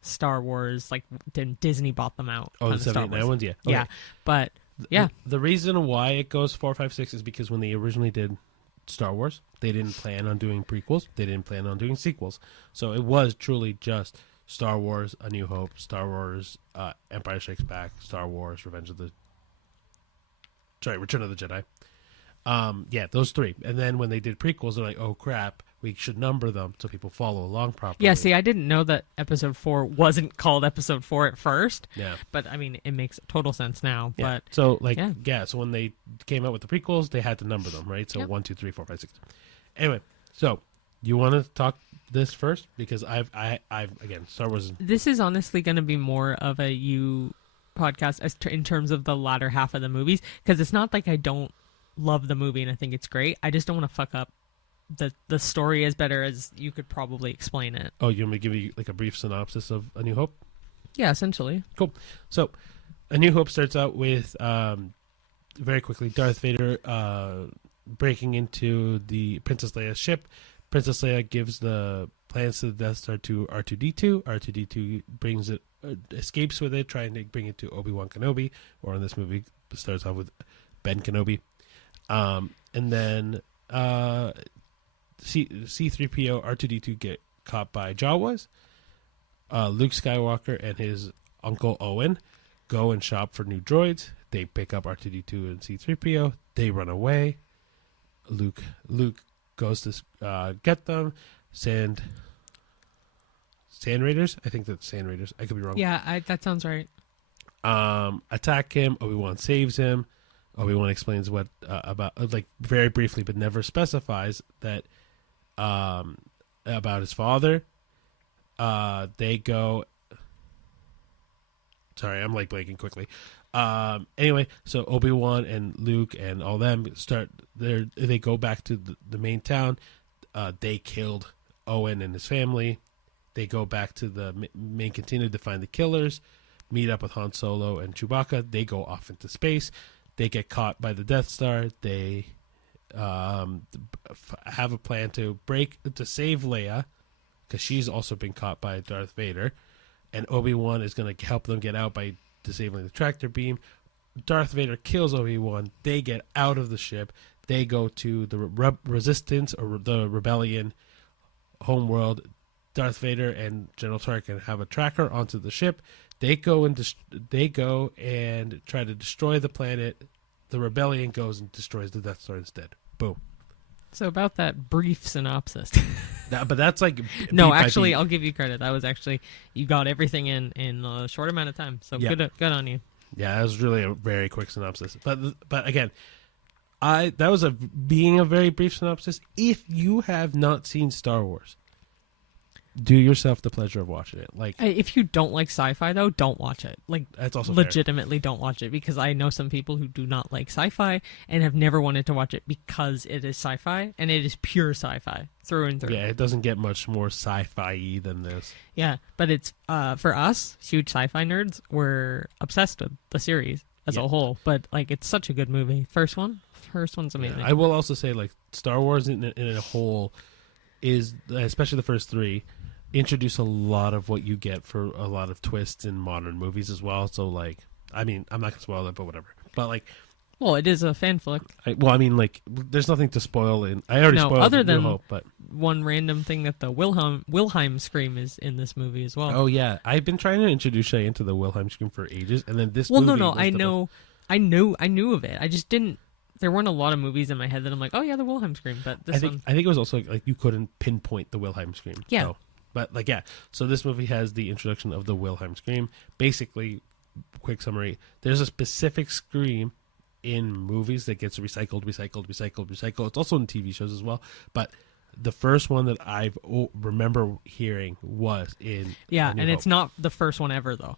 Star Wars, like Disney bought them out. Oh, the 7, 8, 9 ones, yeah. Okay. Yeah, but yeah. The reason why it goes 4, 5, 6 is because when they originally did Star Wars, they didn't plan on doing prequels. They didn't plan on doing sequels. So it was truly just Star Wars, A New Hope, Star Wars, Empire Strikes Back, Star Wars, Return of the Jedi. Yeah, those three. And then when they did prequels, they're like, oh crap, we should number them so people follow along properly. Yeah, see, I didn't know that episode 4 wasn't called episode 4 at first. Yeah. But, I mean, it makes total sense now. Yeah. But So, so when they came out with the prequels, they had to number them, right? So Yep. 1, 2, 3, 4, 5, 6. Anyway, so you want to talk this first? Because I've again, Star Wars is... This is honestly going to be more of a you podcast in terms of the latter half of the movies. Because it's not like I don't love the movie and I think it's great. I just don't want to fuck up the story as better as you could probably explain it. Oh, you want me to give you like a brief synopsis of A New Hope? Yeah, essentially. Cool. So, A New Hope starts out with very quickly Darth Vader breaking into the Princess Leia's ship. Princess Leia gives the plans to the Death Star to R2-D2. R2-D2 brings it, escapes with it, trying to bring it to Obi-Wan Kenobi, or in this movie, it starts off with Ben Kenobi. And then C-3PO, R2-D2 get caught by Jawas. Luke Skywalker and his uncle Owen go and shop for new droids. They pick up R2-D2 and C-3PO. They run away. Luke goes to get them. Sand Raiders? I think that's Sand Raiders. I could be wrong. Yeah, that sounds right. Attack him. Obi-Wan saves him. Obi-Wan explains what about, like, very briefly, but never specifies that about his father. They go. Sorry, I'm like blanking quickly. Anyway, so Obi-Wan and Luke and all them they go back to the main town. They killed Owen and his family. They go back to the main container to find the killers. Meet up with Han Solo and Chewbacca. They go off into space. They get caught by the Death Star. They have a plan to save Leia, because she's also been caught by Darth Vader, and Obi-Wan is going to help them get out by disabling the tractor beam. Darth Vader kills Obi-Wan. They get out of the ship. They go to the Resistance, or the Rebellion homeworld. Darth Vader and General Tarkin have a tracker onto the ship. They go and try to destroy the planet. The Rebellion goes and destroys the Death Star instead. Boom. So about that brief synopsis. But that's like... No, actually, I'll give you credit. That was actually... You got everything in a short amount of time. So good on you. Yeah, that was really a very quick synopsis. But again, that was being a very brief synopsis. If you have not seen Star Wars, do yourself the pleasure of watching it. Like, if you don't like sci-fi, though, don't watch it. Like, that's also legitimately fair. Don't watch it, because I know some people who do not like sci-fi and have never wanted to watch it because it is sci-fi, and it is pure sci-fi through and through. Yeah, it doesn't get much more sci-fi-y than this. Yeah, but it's for us, huge sci-fi nerds, we're obsessed with the series as a whole. But like, it's such a good movie. First one's amazing. Yeah, I will also say, like, Star Wars in a whole is, especially the first three, introduce a lot of what you get for a lot of twists in modern movies as well. So, like, I mean, I'm not gonna spoil it, but whatever. But like, well, it is a fan flick. There's nothing to spoil in. I already spoiled other than New Hope, but one random thing that the Wilhelm scream is in this movie as well. Oh yeah, I've been trying to introduce Shay into the Wilhelm scream for ages, and then this. Well, movie I knew of it. I just didn't. There weren't a lot of movies in my head that I'm like, oh yeah, the Wilhelm scream. But I think it was also like you couldn't pinpoint the Wilhelm scream. Yeah. So. But, like, yeah, so this movie has the introduction of the Wilhelm scream. Basically, quick summary, there's a specific scream in movies that gets recycled. It's also in TV shows as well. But the first one that I remember hearing was in and it's not the first one ever, though.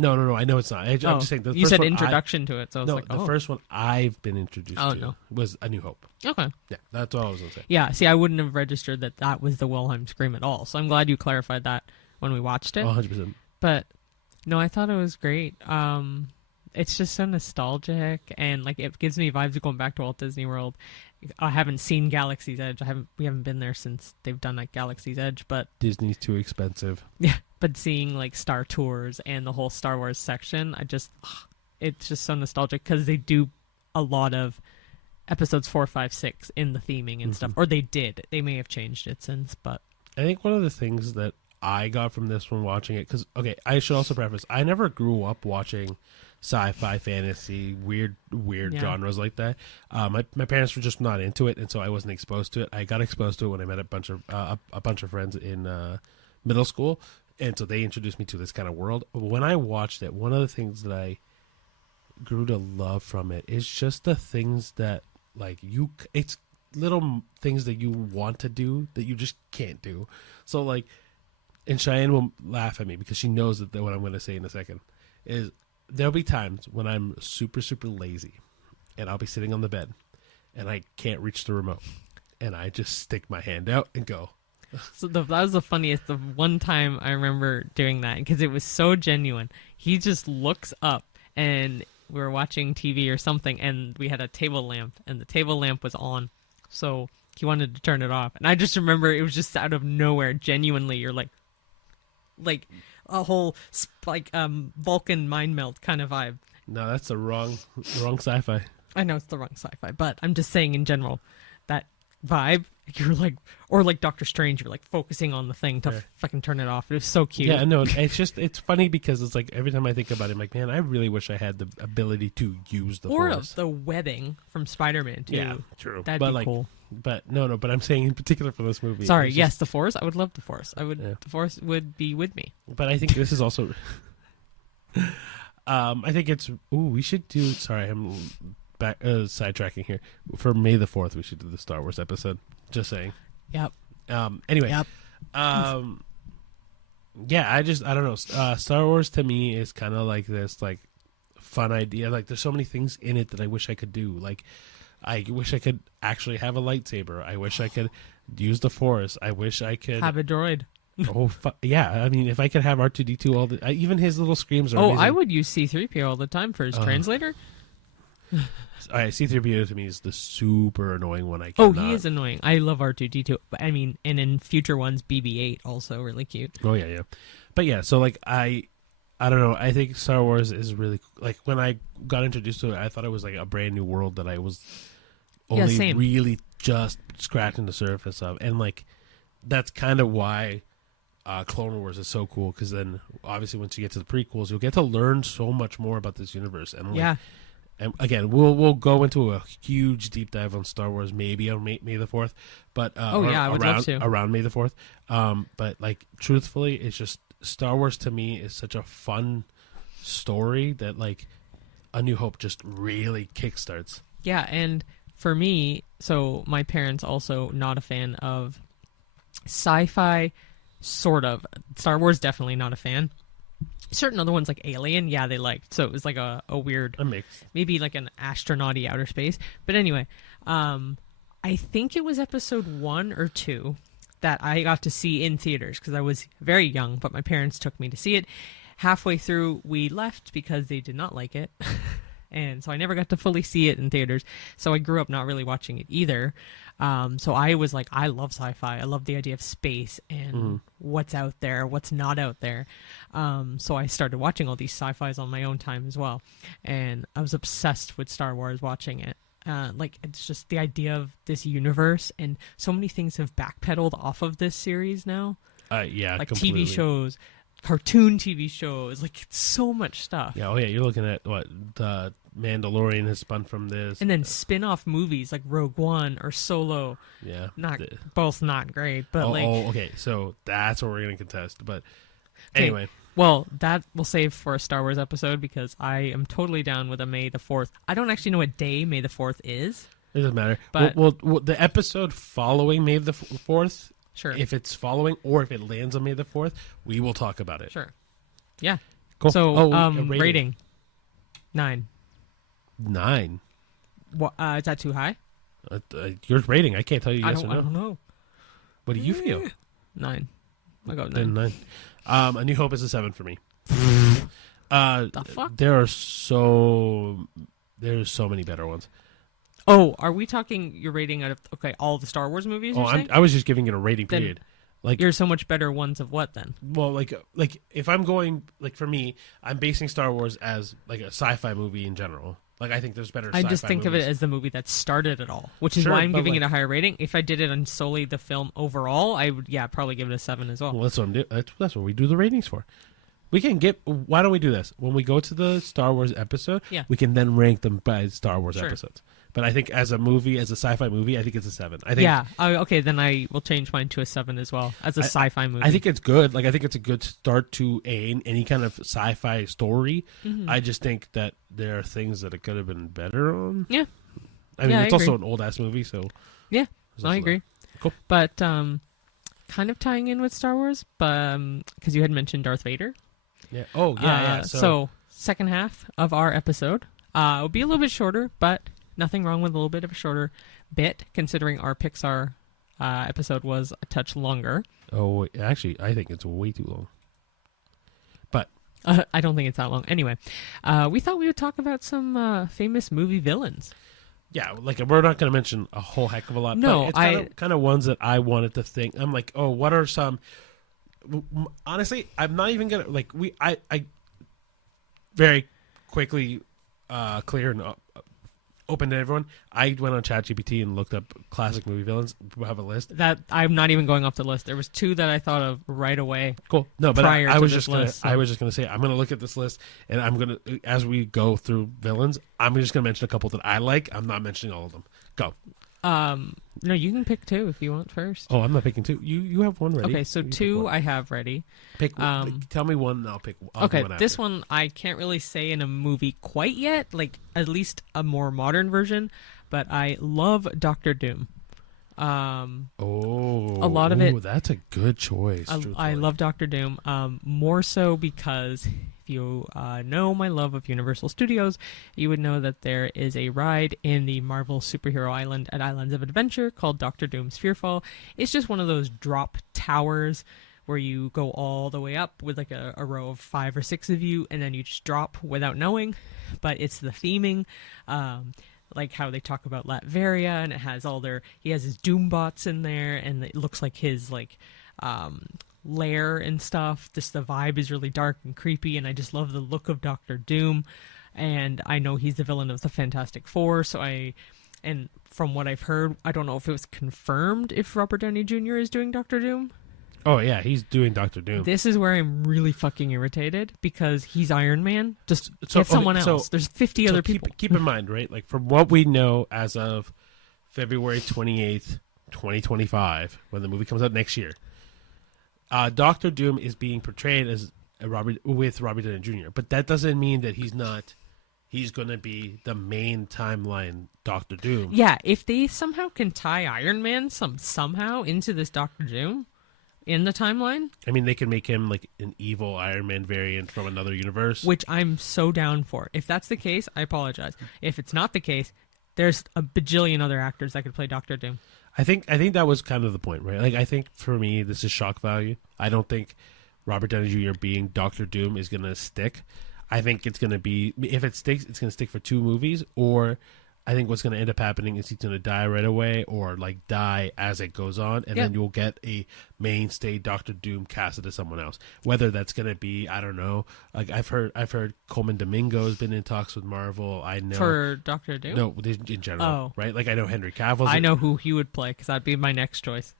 No, I know it's not. I'm just saying. You said introduction to it, so I was like, the first one I've been introduced to was A New Hope. Okay. Yeah, that's all I was going to say. Yeah, see, I wouldn't have registered that was the Wilhelm scream at all, so I'm glad you clarified that when we watched it. 100%. But, no, I thought it was great. It's just so nostalgic, and like, it gives me vibes of going back to Walt Disney World. I haven't seen Galaxy's Edge. We haven't been there since they've done like Galaxy's Edge, but Disney's too expensive. Yeah, but seeing like Star Tours and the whole Star Wars section, it's just so nostalgic, because they do a lot of episodes 4, 5, 6 in the theming and stuff, or they did. They may have changed it since, but I think one of the things that I got from this when watching it, because I should also preface, I never grew up watching sci-fi, fantasy, weird Yeah. genres like that. My parents were just not into it, and so I wasn't exposed to it. I got exposed to it when I met a bunch of friends in middle school, and so they introduced me to this kind of world. When I watched it, one of the things that I grew to love from it is just the things that like it's little things that you want to do that you just can't do. So like, and Cheyenne will laugh at me because she knows that what I'm going to say in a second is there'll be times when I'm super lazy and I'll be sitting on the bed and I can't reach the remote and I just stick my hand out and go. So that was the funniest. The one time I remember doing that because it was so genuine. He just looks up and we were watching TV or something, and we had a table lamp, and the table lamp was on, so he wanted to turn it off. And I just remember it was just out of nowhere. Genuinely, you're like a whole Vulcan mind melt kind of vibe. No, that's the wrong sci-fi. I know it's the wrong sci-fi, but I'm just saying in general that vibe. You're like, or like Doctor Strange, you're like focusing on the thing to fucking turn it off. It was so cute. Yeah, no, it's funny because it's like every time I think about it, I'm like, man, I really wish I had the ability to use the Force. Or the webbing from Spider-Man too. Yeah, true. That'd but be cool. But no, but I'm saying in particular for this movie. Sorry, yes, the Force. I would love the Force. The Force would be with me. But I think this is also. I think it's. We should do. Sorry, I'm back sidetracking here. For May the 4th, we should do the Star Wars episode. Just saying. Yep. Anyway. Yep. Yeah, I don't know. Star Wars to me is kind of like this, like, fun idea. Like, there's so many things in it that I wish I could do. Like, I wish I could actually have a lightsaber. I wish I could use the Force. I wish I could have a droid. Yeah. I mean, if I could have R2-D2 all the, even his little screams are. Oh, amazing. I would use C-3PO all the time for his translator. All right, C-3PO to me is the super annoying one. He is annoying. I love R2-D2. But I mean, and in future ones, BB-8 also really cute. Oh yeah. But yeah, so like I don't know. I think Star Wars is really like when I got introduced to it, I thought it was like a brand new world that I was only really just scratching the surface of, and like that's kind of why Clone Wars is so cool, because then obviously once you get to the prequels, you'll get to learn so much more about this universe. And like, and again, we'll go into a huge deep dive on Star Wars maybe on May the 4th, but I would love to. Around May the 4th. But like truthfully, it's just Star Wars to me is such a fun story that like A New Hope just really kickstarts. Yeah, and for me, so my parents also not a fan of sci-fi, sort of. Star Wars definitely not a fan. Certain other ones like Alien, yeah, they liked. So it was like a weird, a mix, maybe like an astronaut-y outer space. But anyway, I think it was episode 1 or 2 that I got to see in theaters because I was very young, but my parents took me to see it. Halfway through, we left because they did not like it. And so I never got to fully see it in theaters. So I grew up not really watching it either. So I was like, I love sci-fi. I love the idea of space and what's out there, what's not out there. So I started watching all these sci-fis on my own time as well. And I was obsessed with Star Wars watching it. Like, it's just the idea of this universe. And so many things have backpedaled off of this series now. Yeah, like completely. TV shows, cartoon TV shows, like so much stuff. Yeah, you're looking at what the Mandalorian has spun from this, and then spin-off movies like Rogue One or Solo. Yeah, both not great, but okay, so that's what we're gonna contest. But anyway, well, that we'll save for a Star Wars episode because I am totally down with a May the 4th. I don't actually know what day May the 4th is. It doesn't matter. But well, the episode following May the 4th. Sure. If it's following or if it lands on May the 4th, we will talk about it. Sure. Yeah. Cool. So, rating. 9. 9. What, is that too high? Your rating. I can't tell you yes or no. I don't know. What do you feel? 9. I'll go 9. Then 9. A New Hope is a 7 for me. The fuck? There's so many better ones. Oh, are we talking your rating out of all the Star Wars movies? I was just giving it a rating period. Like you're so much better ones of what then? Well, like if I'm going for me, I'm basing Star Wars as like a sci-fi movie in general. Like I think there's better. I just think movies. of it as the movie that started it all, which is why I'm giving it a higher rating. If I did it on solely the film overall, I would probably give it a 7 as well. Well, that's what I'm doing. That's what we do the ratings for. We can get. Why don't we do this? When we go to the Star Wars episode, Yeah. we can then rank them by Star Wars Sure. episodes. But I think as a movie, as a sci-fi movie, I think it's a 7. I think, Yeah. Okay, then I will change mine to a 7 as well as a sci-fi movie. I think it's good. Like I think it's a good start to any kind of sci-fi story. Mm-hmm. I just think that there are things that it could have been better on. Yeah. I mean, Yeah, it's I also agree. an old ass movie, so Yeah, there's I also agree. that. Cool. But kind of tying in with Star Wars, but because you had mentioned Darth Vader. Yeah. Oh yeah. So second half of our episode will be a little bit shorter, but nothing wrong with a little bit of a shorter bit, considering our Pixar episode was a touch longer. Oh, actually, I think it's way too long. But I don't think it's that long. Anyway, we thought we would talk about some famous movie villains. yeah, like we're not going to mention a whole heck of a lot. No, but it's kind of ones that I wanted to think. I'm like, oh, what are some? Honestly, I'm not even gonna like I very quickly clear and open to everyone. I went on ChatGPT and looked up classic movie villains. We have a list. That I'm not even going off the list. There was 2 that I thought of right away. Cool. No, but prior I to was this just gonna list, so- I was just gonna say I'm gonna look at this list and I'm gonna as we go through villains, I'm just gonna mention a couple that I like. I'm not mentioning all of them. Go. No, you can pick 2 if you want first. Oh, I'm not picking 2. You have one ready. Okay, so You pick 2 one. I have ready. Pick. Tell me one, and I'll pick. I'll Okay, do one this after. one I can't really say in a movie quite yet, like at least a more modern version, but I love Doctor Doom. Oh, a lot of it- That's a good choice. I truthfully. love Doctor Doom, more so because if you know my love of Universal Studios, you would know that there is a ride in the Marvel superhero island at Islands of Adventure called Doctor Doom's Fearfall. It's just one of those drop towers where you go all the way up with like a row of 5 or 6 of you, and then you just drop without knowing. But it's the theming. Like how they talk about Latveria, and it has he has his Doom bots in there, and it looks like his lair and stuff. Just the vibe is really dark and creepy, and I just love the look of Doctor Doom. And I know he's the villain of the Fantastic Four, and from what I've heard, I don't know if it was confirmed if Robert Downey Jr. is doing Doctor Doom. Oh yeah, he's doing Doctor Doom. This is where I'm really fucking irritated because he's Iron Man. Just So- get someone okay, so- else. There's 50 So other people. Keep in mind, right? Like from what we know as of February 28th, 2025, when the movie comes out next year, Doctor Doom is being portrayed as Robert Downey Jr. But that doesn't mean that he's not. He's going to be the main timeline Doctor Doom. Yeah, if they somehow can tie Iron Man somehow into this Doctor Doom in the timeline, I mean, they can make him like an evil Iron Man variant from another universe. which I'm so down for. If that's the case, I apologize. If it's not the case, there's a bajillion other actors that could play Doctor Doom. I think that was kind of the point, right? Like, I think for me, this is shock value. I don't think Robert Downey Jr. being Doctor Doom is going to stick. I think it's going to be, if it sticks, it's going to stick for 2 movies, or I think what's going to end up happening is he's going to die right away, or like die as it goes on, and then you'll get a mainstay Doctor Doom casted as someone else. Whether that's going to be, I don't know. Like I've heard Coleman Domingo's been in talks with Marvel. I know For Doctor Doom? no in general, Oh. right? Like I know Henry Cavill's. I know who he would play because that'd be my next choice.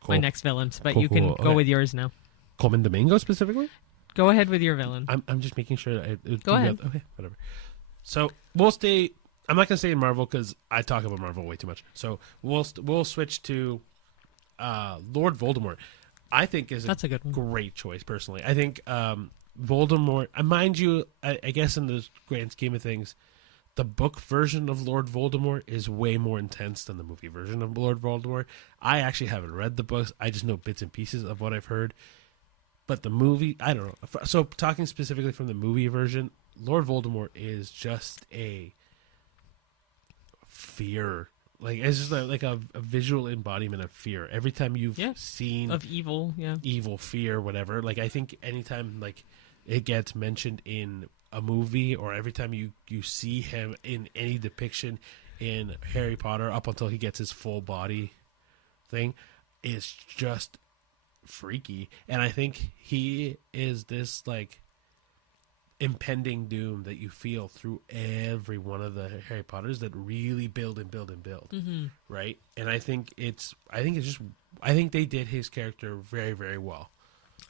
Cool. My next villains. But Cool, you can cool. go Okay. with yours now. Coleman Domingo specifically. Go ahead with your villain. I'm just making sure that Go ahead. Okay, whatever. So we'll stay. I'm not gonna say in Marvel because I talk about Marvel way too much. So we'll switch to Lord Voldemort. I think is That's a good one. great choice personally. I think Voldemort. Mind you, I guess in the grand scheme of things, the book version of Lord Voldemort is way more intense than the movie version of Lord Voldemort. I actually haven't read the books. I just know bits and pieces of what I've heard. But the movie, I don't know. So talking specifically from the movie version, Lord Voldemort is just a fear. Like it's just like a visual embodiment of fear. Every time you've seen Of evil, yeah. evil, fear, whatever. Like I think anytime like it gets mentioned in a movie, or every time you see him in any depiction in Harry Potter up until he gets his full body thing, it's just freaky. And I think he is this like impending doom that you feel through every one of the Harry Potters that really build and build and build, right? And I think they did his character very, very well.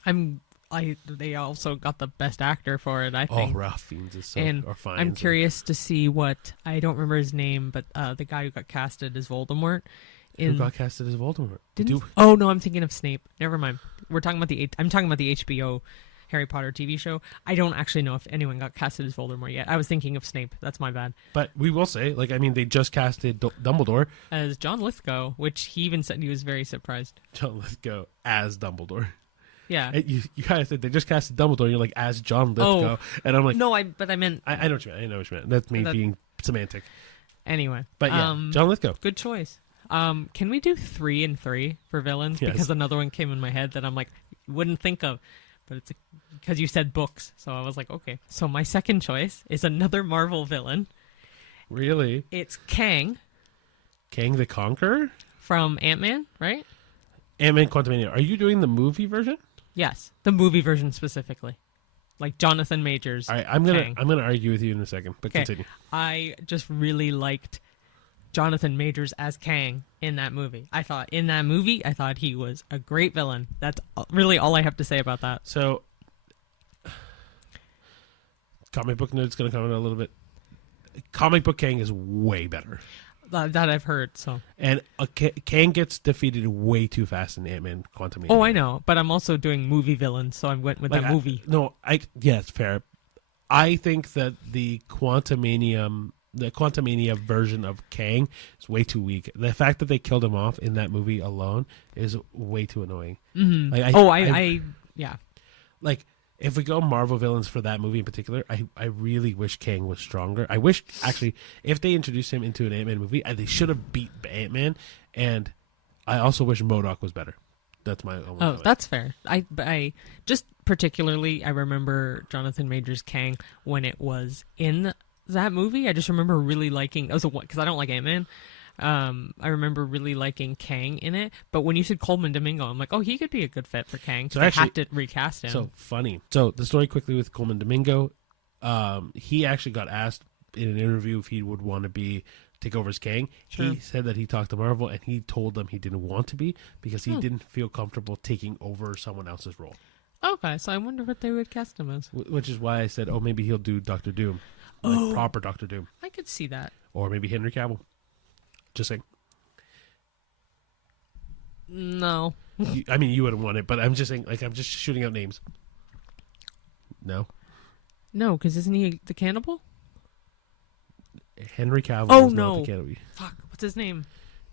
I'm they also got the best actor for it, I think. Oh, Ralph Fiennes is so... And or Fiennes, I'm curious to see what... I don't remember his name, but the guy who got casted as Voldemort... Who got casted as Voldemort? Oh, no, I'm thinking of Snape. Never mind. I'm talking about the HBO Harry Potter TV show. I don't actually know if anyone got casted as Voldemort yet. I was thinking of Snape. That's my bad. But we will say, they just casted Dumbledore. As John Lithgow, which he even said he was very surprised. John Lithgow as Dumbledore. Yeah. And you guys said they just casted Dumbledore, and you're like, as John Lithgow. And I'm like... No, but I meant... I know what you meant. I know what you meant. That's me being semantic. Anyway. But yeah, John Lithgow. Good choice. Can we do 3 and 3 for villains? Yes. Because another one came in my head that I'm like, wouldn't think of. But it's because you said books. So I was like, okay. So my second choice is another Marvel villain. Really? It's Kang. Kang the Conqueror? From Ant-Man, right? Ant-Man Quantumania. Are you doing the movie version? Yes. The movie version specifically. Like Jonathan Majors. All right, I'm gonna argue with you in a second, but continue. I just really liked Jonathan Majors as Kang in that movie. I thought he was a great villain. That's really all I have to say about that. So, comic book nerd's going to comment a little bit. Comic book Kang is way better. That I've heard. So, and Kang gets defeated way too fast in Ant-Man Quantumania. Oh, I know, but I'm also doing movie villains, so I went with that movie. It's fair. I think that the Quantumania version of Kang is way too weak. The fact that they killed him off in that movie alone is way too annoying. Mm-hmm. Yeah. Like, if we go Marvel villains for that movie in particular, I really wish Kang was stronger. I wish, actually, if they introduced him into an Ant-Man movie, they should have beat Ant-Man, and I also wish MODOK was better. That's my only point. That's fair. I just particularly, I remember Jonathan Majors' Kang when it was in that movie. I just remember really liking, because I don't like Ant-Man. I remember really liking Kang in it, but when you said Coleman Domingo, I'm like, oh, he could be a good fit for Kang. So they had to recast him. So funny. So the story quickly with Coleman Domingo, he actually got asked in an interview if he would want to take over as Kang. Sure. He said that he talked to Marvel and he told them he didn't want to be because he didn't feel comfortable taking over someone else's role. Okay, so I wonder what they would cast him as. Which is why I said, maybe he'll do Doctor Doom. Proper Doctor Doom. I could see that. Or maybe Henry Cavill. Just saying. No. You wouldn't want it, but I'm just saying, I'm just shooting out names. No? No, because isn't he the cannibal? Henry Cavill is not the cannibal. Fuck, what's his name?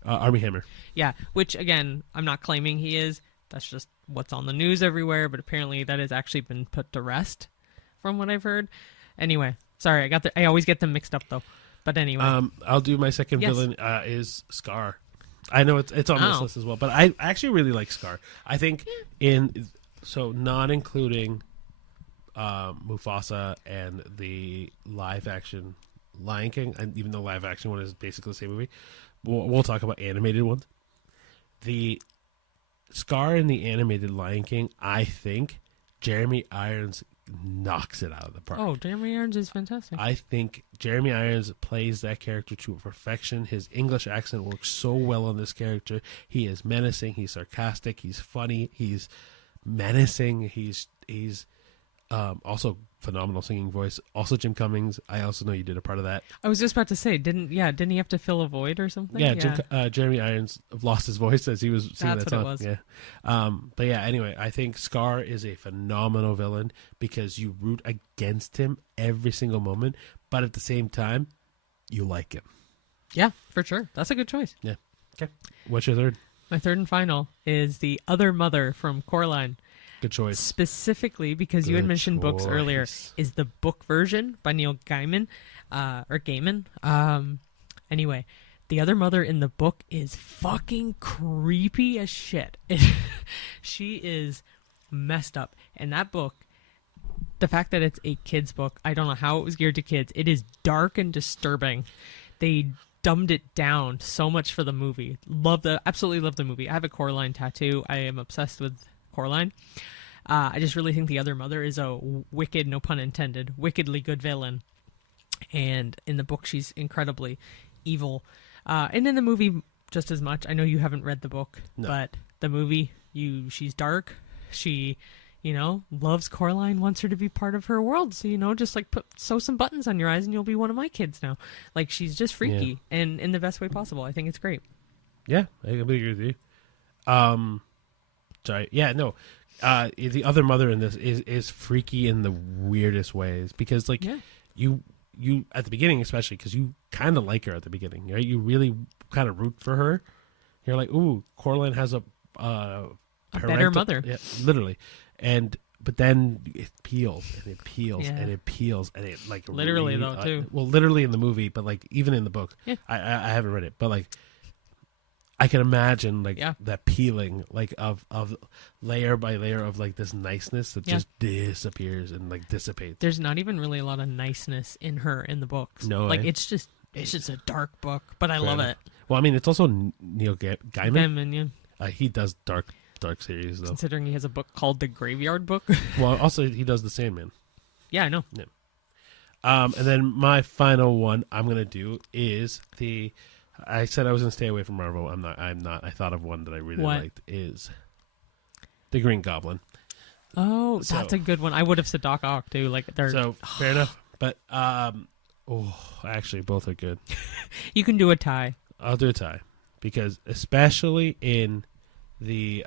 Armie Hammer. Yeah, which, again, I'm not claiming he is. That's just what's on the news everywhere, but apparently that has actually been put to rest, from what I've heard. Anyway, sorry, I always get them mixed up, though. But anyway. I'll do my second villain is Scar. I know it's on this list as well, but I actually really like Scar. I think not including Mufasa and the live action Lion King, and even though live action one is basically the same movie, we'll talk about animated ones. The Scar in the animated Lion King, I think Jeremy Irons knocks it out of the park. Oh, Jeremy Irons is fantastic. I think Jeremy Irons plays that character to perfection. His English accent works so well on this character. He is menacing. He's sarcastic. He's funny. He's menacing. He's also phenomenal singing voice. Also Jim Cummings. I also know you did a part of that. I was just about to say, didn't he have to fill a void or something? Yeah. Jeremy Irons lost his voice as he was singing that song. That's what it was. Yeah. But yeah, anyway, I think Scar is a phenomenal villain because you root against him every single moment, but at the same time, you like him. Yeah, for sure. That's a good choice. Yeah. Okay. What's your third? My third and final is the other mother from Coraline. Good choice. Specifically, because you had mentioned books earlier, is the book version by Neil Gaiman, or Gaiman. Anyway, the other mother in the book is fucking creepy as shit. She is messed up. And that book, the fact that it's a kid's book, I don't know how it was geared to kids. It is dark and disturbing. They dumbed it down so much for the movie. Absolutely love the movie. I have a Coraline tattoo. I am obsessed with Coraline. I just really think the other mother is a wicked, no pun intended, wickedly good villain. And in the book, she's incredibly evil. And in the movie, just as much. I know you haven't read the book, but the movie, she's dark. She, loves Coraline, wants her to be part of her world. So, just like sew some buttons on your eyes and you'll be one of my kids now. Like, she's just freaky and in the best way possible. I think it's great. Yeah, I completely agree with you. Sorry. Yeah, no. The other mother in this is freaky in the weirdest ways because, like, you at the beginning, especially because you kind of like her at the beginning, right? You really kind of root for her. You're like, ooh, Coraline has a better mother. Yeah, literally. But then it peels and it peels and it peels and it like literally really, though too. Well, literally in the movie, but like even in the book, I haven't read it, but like I can imagine like that peeling like of layer by layer of like this niceness that just disappears and like dissipates. There's not even really a lot of niceness in her in the books. No, like it's just a dark book, but I love it. Well, I mean, it's also Neil Gaiman. Yeah. He does dark series though. Considering he has a book called The Graveyard Book. Well, also he does The Sandman. Yeah, I know. Yeah. And then my final one I'm gonna do is I said I was gonna stay away from Marvel. I'm not. I thought of one that I really liked is the Green Goblin. Oh, that's a good one. I would have said Doc Ock too. Like they're fair enough. But actually both are good. You can do a tie. I'll do a tie because especially in the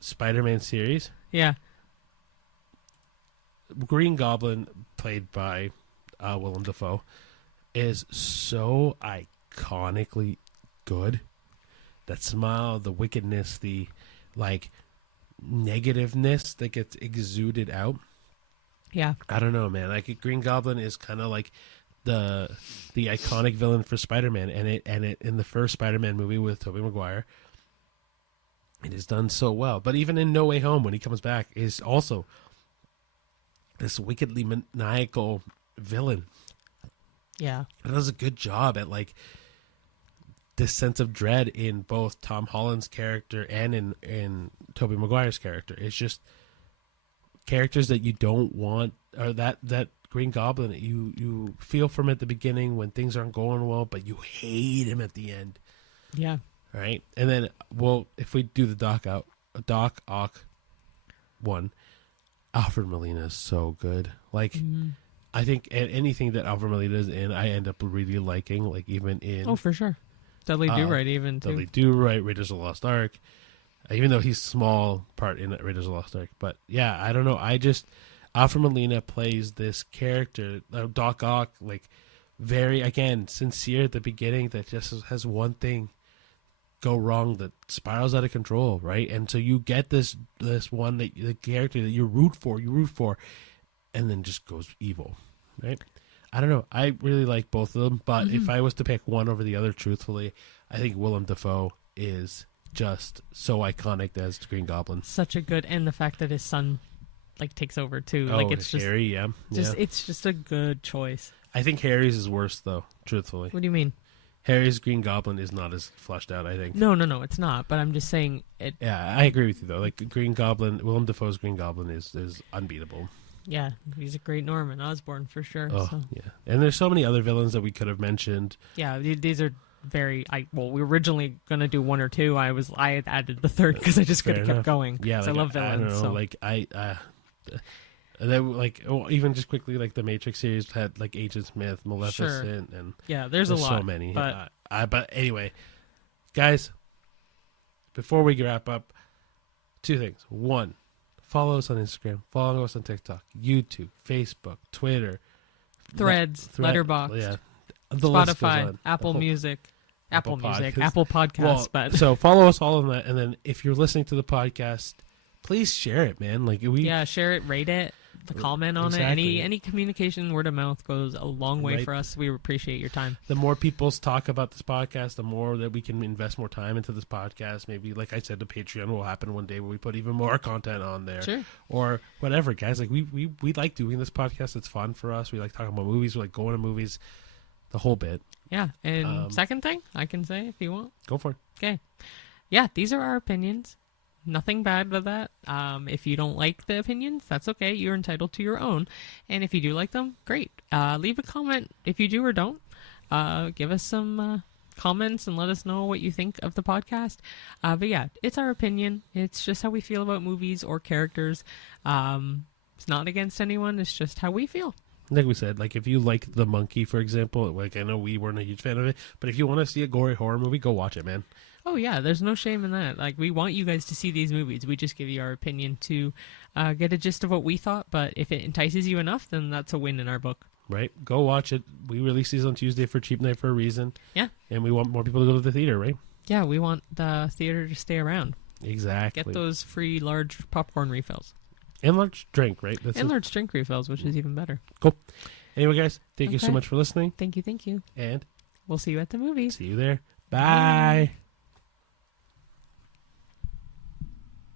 Spider-Man series. Yeah. Green Goblin, played by Willem Dafoe, is so iconically good. That smile, the wickedness, the like negativeness that gets exuded out. Yeah. I don't know, man. Like Green Goblin is kind of like the iconic villain for Spider-Man, and it in the first Spider-Man movie with Tobey Maguire, it is done so well. But even in No Way Home, when he comes back, is also this wickedly maniacal villain. Yeah. It does a good job at like this sense of dread in both Tom Holland's character and in Tobey Maguire's character. It's just characters that you don't want, or that Green Goblin that you feel from at the beginning when things aren't going well, but you hate him at the end. Yeah. Right? And then, well, if we do the Doc Ock one, Alfred Molina is so good. Like, I think anything that Alfred Molina is in, I end up really liking, like even in... Oh, for sure. Dudley Do-Right even, too. Dudley Do-Right, Raiders of the Lost Ark. Even though he's small part in Raiders of the Lost Ark. But, yeah, I don't know. Alfred Molina plays this character, Doc Ock, like, very, again, sincere at the beginning, that just has one thing go wrong that spirals out of control, right? And so you get this one, the character that you root for, and then just goes evil, right? I don't know. I really like both of them, but if I was to pick one over the other, truthfully, I think Willem Dafoe is just so iconic as Green Goblin. Such a good, and the fact that his son like takes over too. Like it's just Harry, it's just a good choice. I think Harry's is worse though, truthfully. What do you mean? Harry's Green Goblin is not as fleshed out, I think. No, it's not. But I'm just saying it. Yeah, I agree with you though. Like Green Goblin, Willem Dafoe's Green Goblin is unbeatable. Yeah, he's a great Norman Osborn for sure. Oh, so. yeah. And there's so many other villains that we could have mentioned. Yeah, these are very... we were originally going to do one or two. I had added the third because I just could have kept going. Yeah, like, I love villains. I don't know, so. like, even just quickly, like, the Matrix series had, like, Agent Smith, Maleficent, and... Yeah, there's a lot. so many. But, but anyway, guys, before we wrap up, two things. One, follow us on Instagram. Follow us on TikTok, YouTube, Facebook, Twitter, Threads, Letterboxd, yeah, Spotify, Apple Music, Apple Podcasts. Well, but so follow us all on that, and then if you're listening to the podcast, please share it, man. Like share it, rate it, comment on it. Any communication, word of mouth goes a long way for us. We appreciate your time. The more people talk about this podcast, the more that we can invest more time into this podcast. Maybe, like I said, the Patreon will happen one day where we put even more content on there. Sure. Or whatever, guys. Like we like doing this podcast. It's fun for us. We like talking about movies. We like going to movies. The whole bit. Yeah. And second thing I can say, if you want. Go for it. Okay. Yeah, these are our opinions. Nothing bad with that. If you don't like the opinions, that's okay. You're entitled to your own. And if you do like them, great. Leave a comment if you do or don't. Give us some comments and let us know what you think of the podcast. But yeah, it's our opinion. It's just how we feel about movies or characters. It's not against anyone. It's just how we feel. Like we said, like if you like The Monkey, for example, like I know we weren't a huge fan of it, but if you want to see a gory horror movie, go watch it, man. Oh yeah, there's no shame in that. Like, we want you guys to see these movies. We just give you our opinion to get a gist of what we thought. But if it entices you enough, then that's a win in our book. Right? Go watch it. We release these on Tuesday for Cheap Night for a reason. Yeah. And we want more people to go to the theater, right? Yeah, we want the theater to stay around. Exactly. Get those free large popcorn refills. And large drink, right? And large drink refills, which is even better. Cool. Anyway, guys, thank you so much for listening. Thank you. And we'll see you at the movies. See you there. Bye.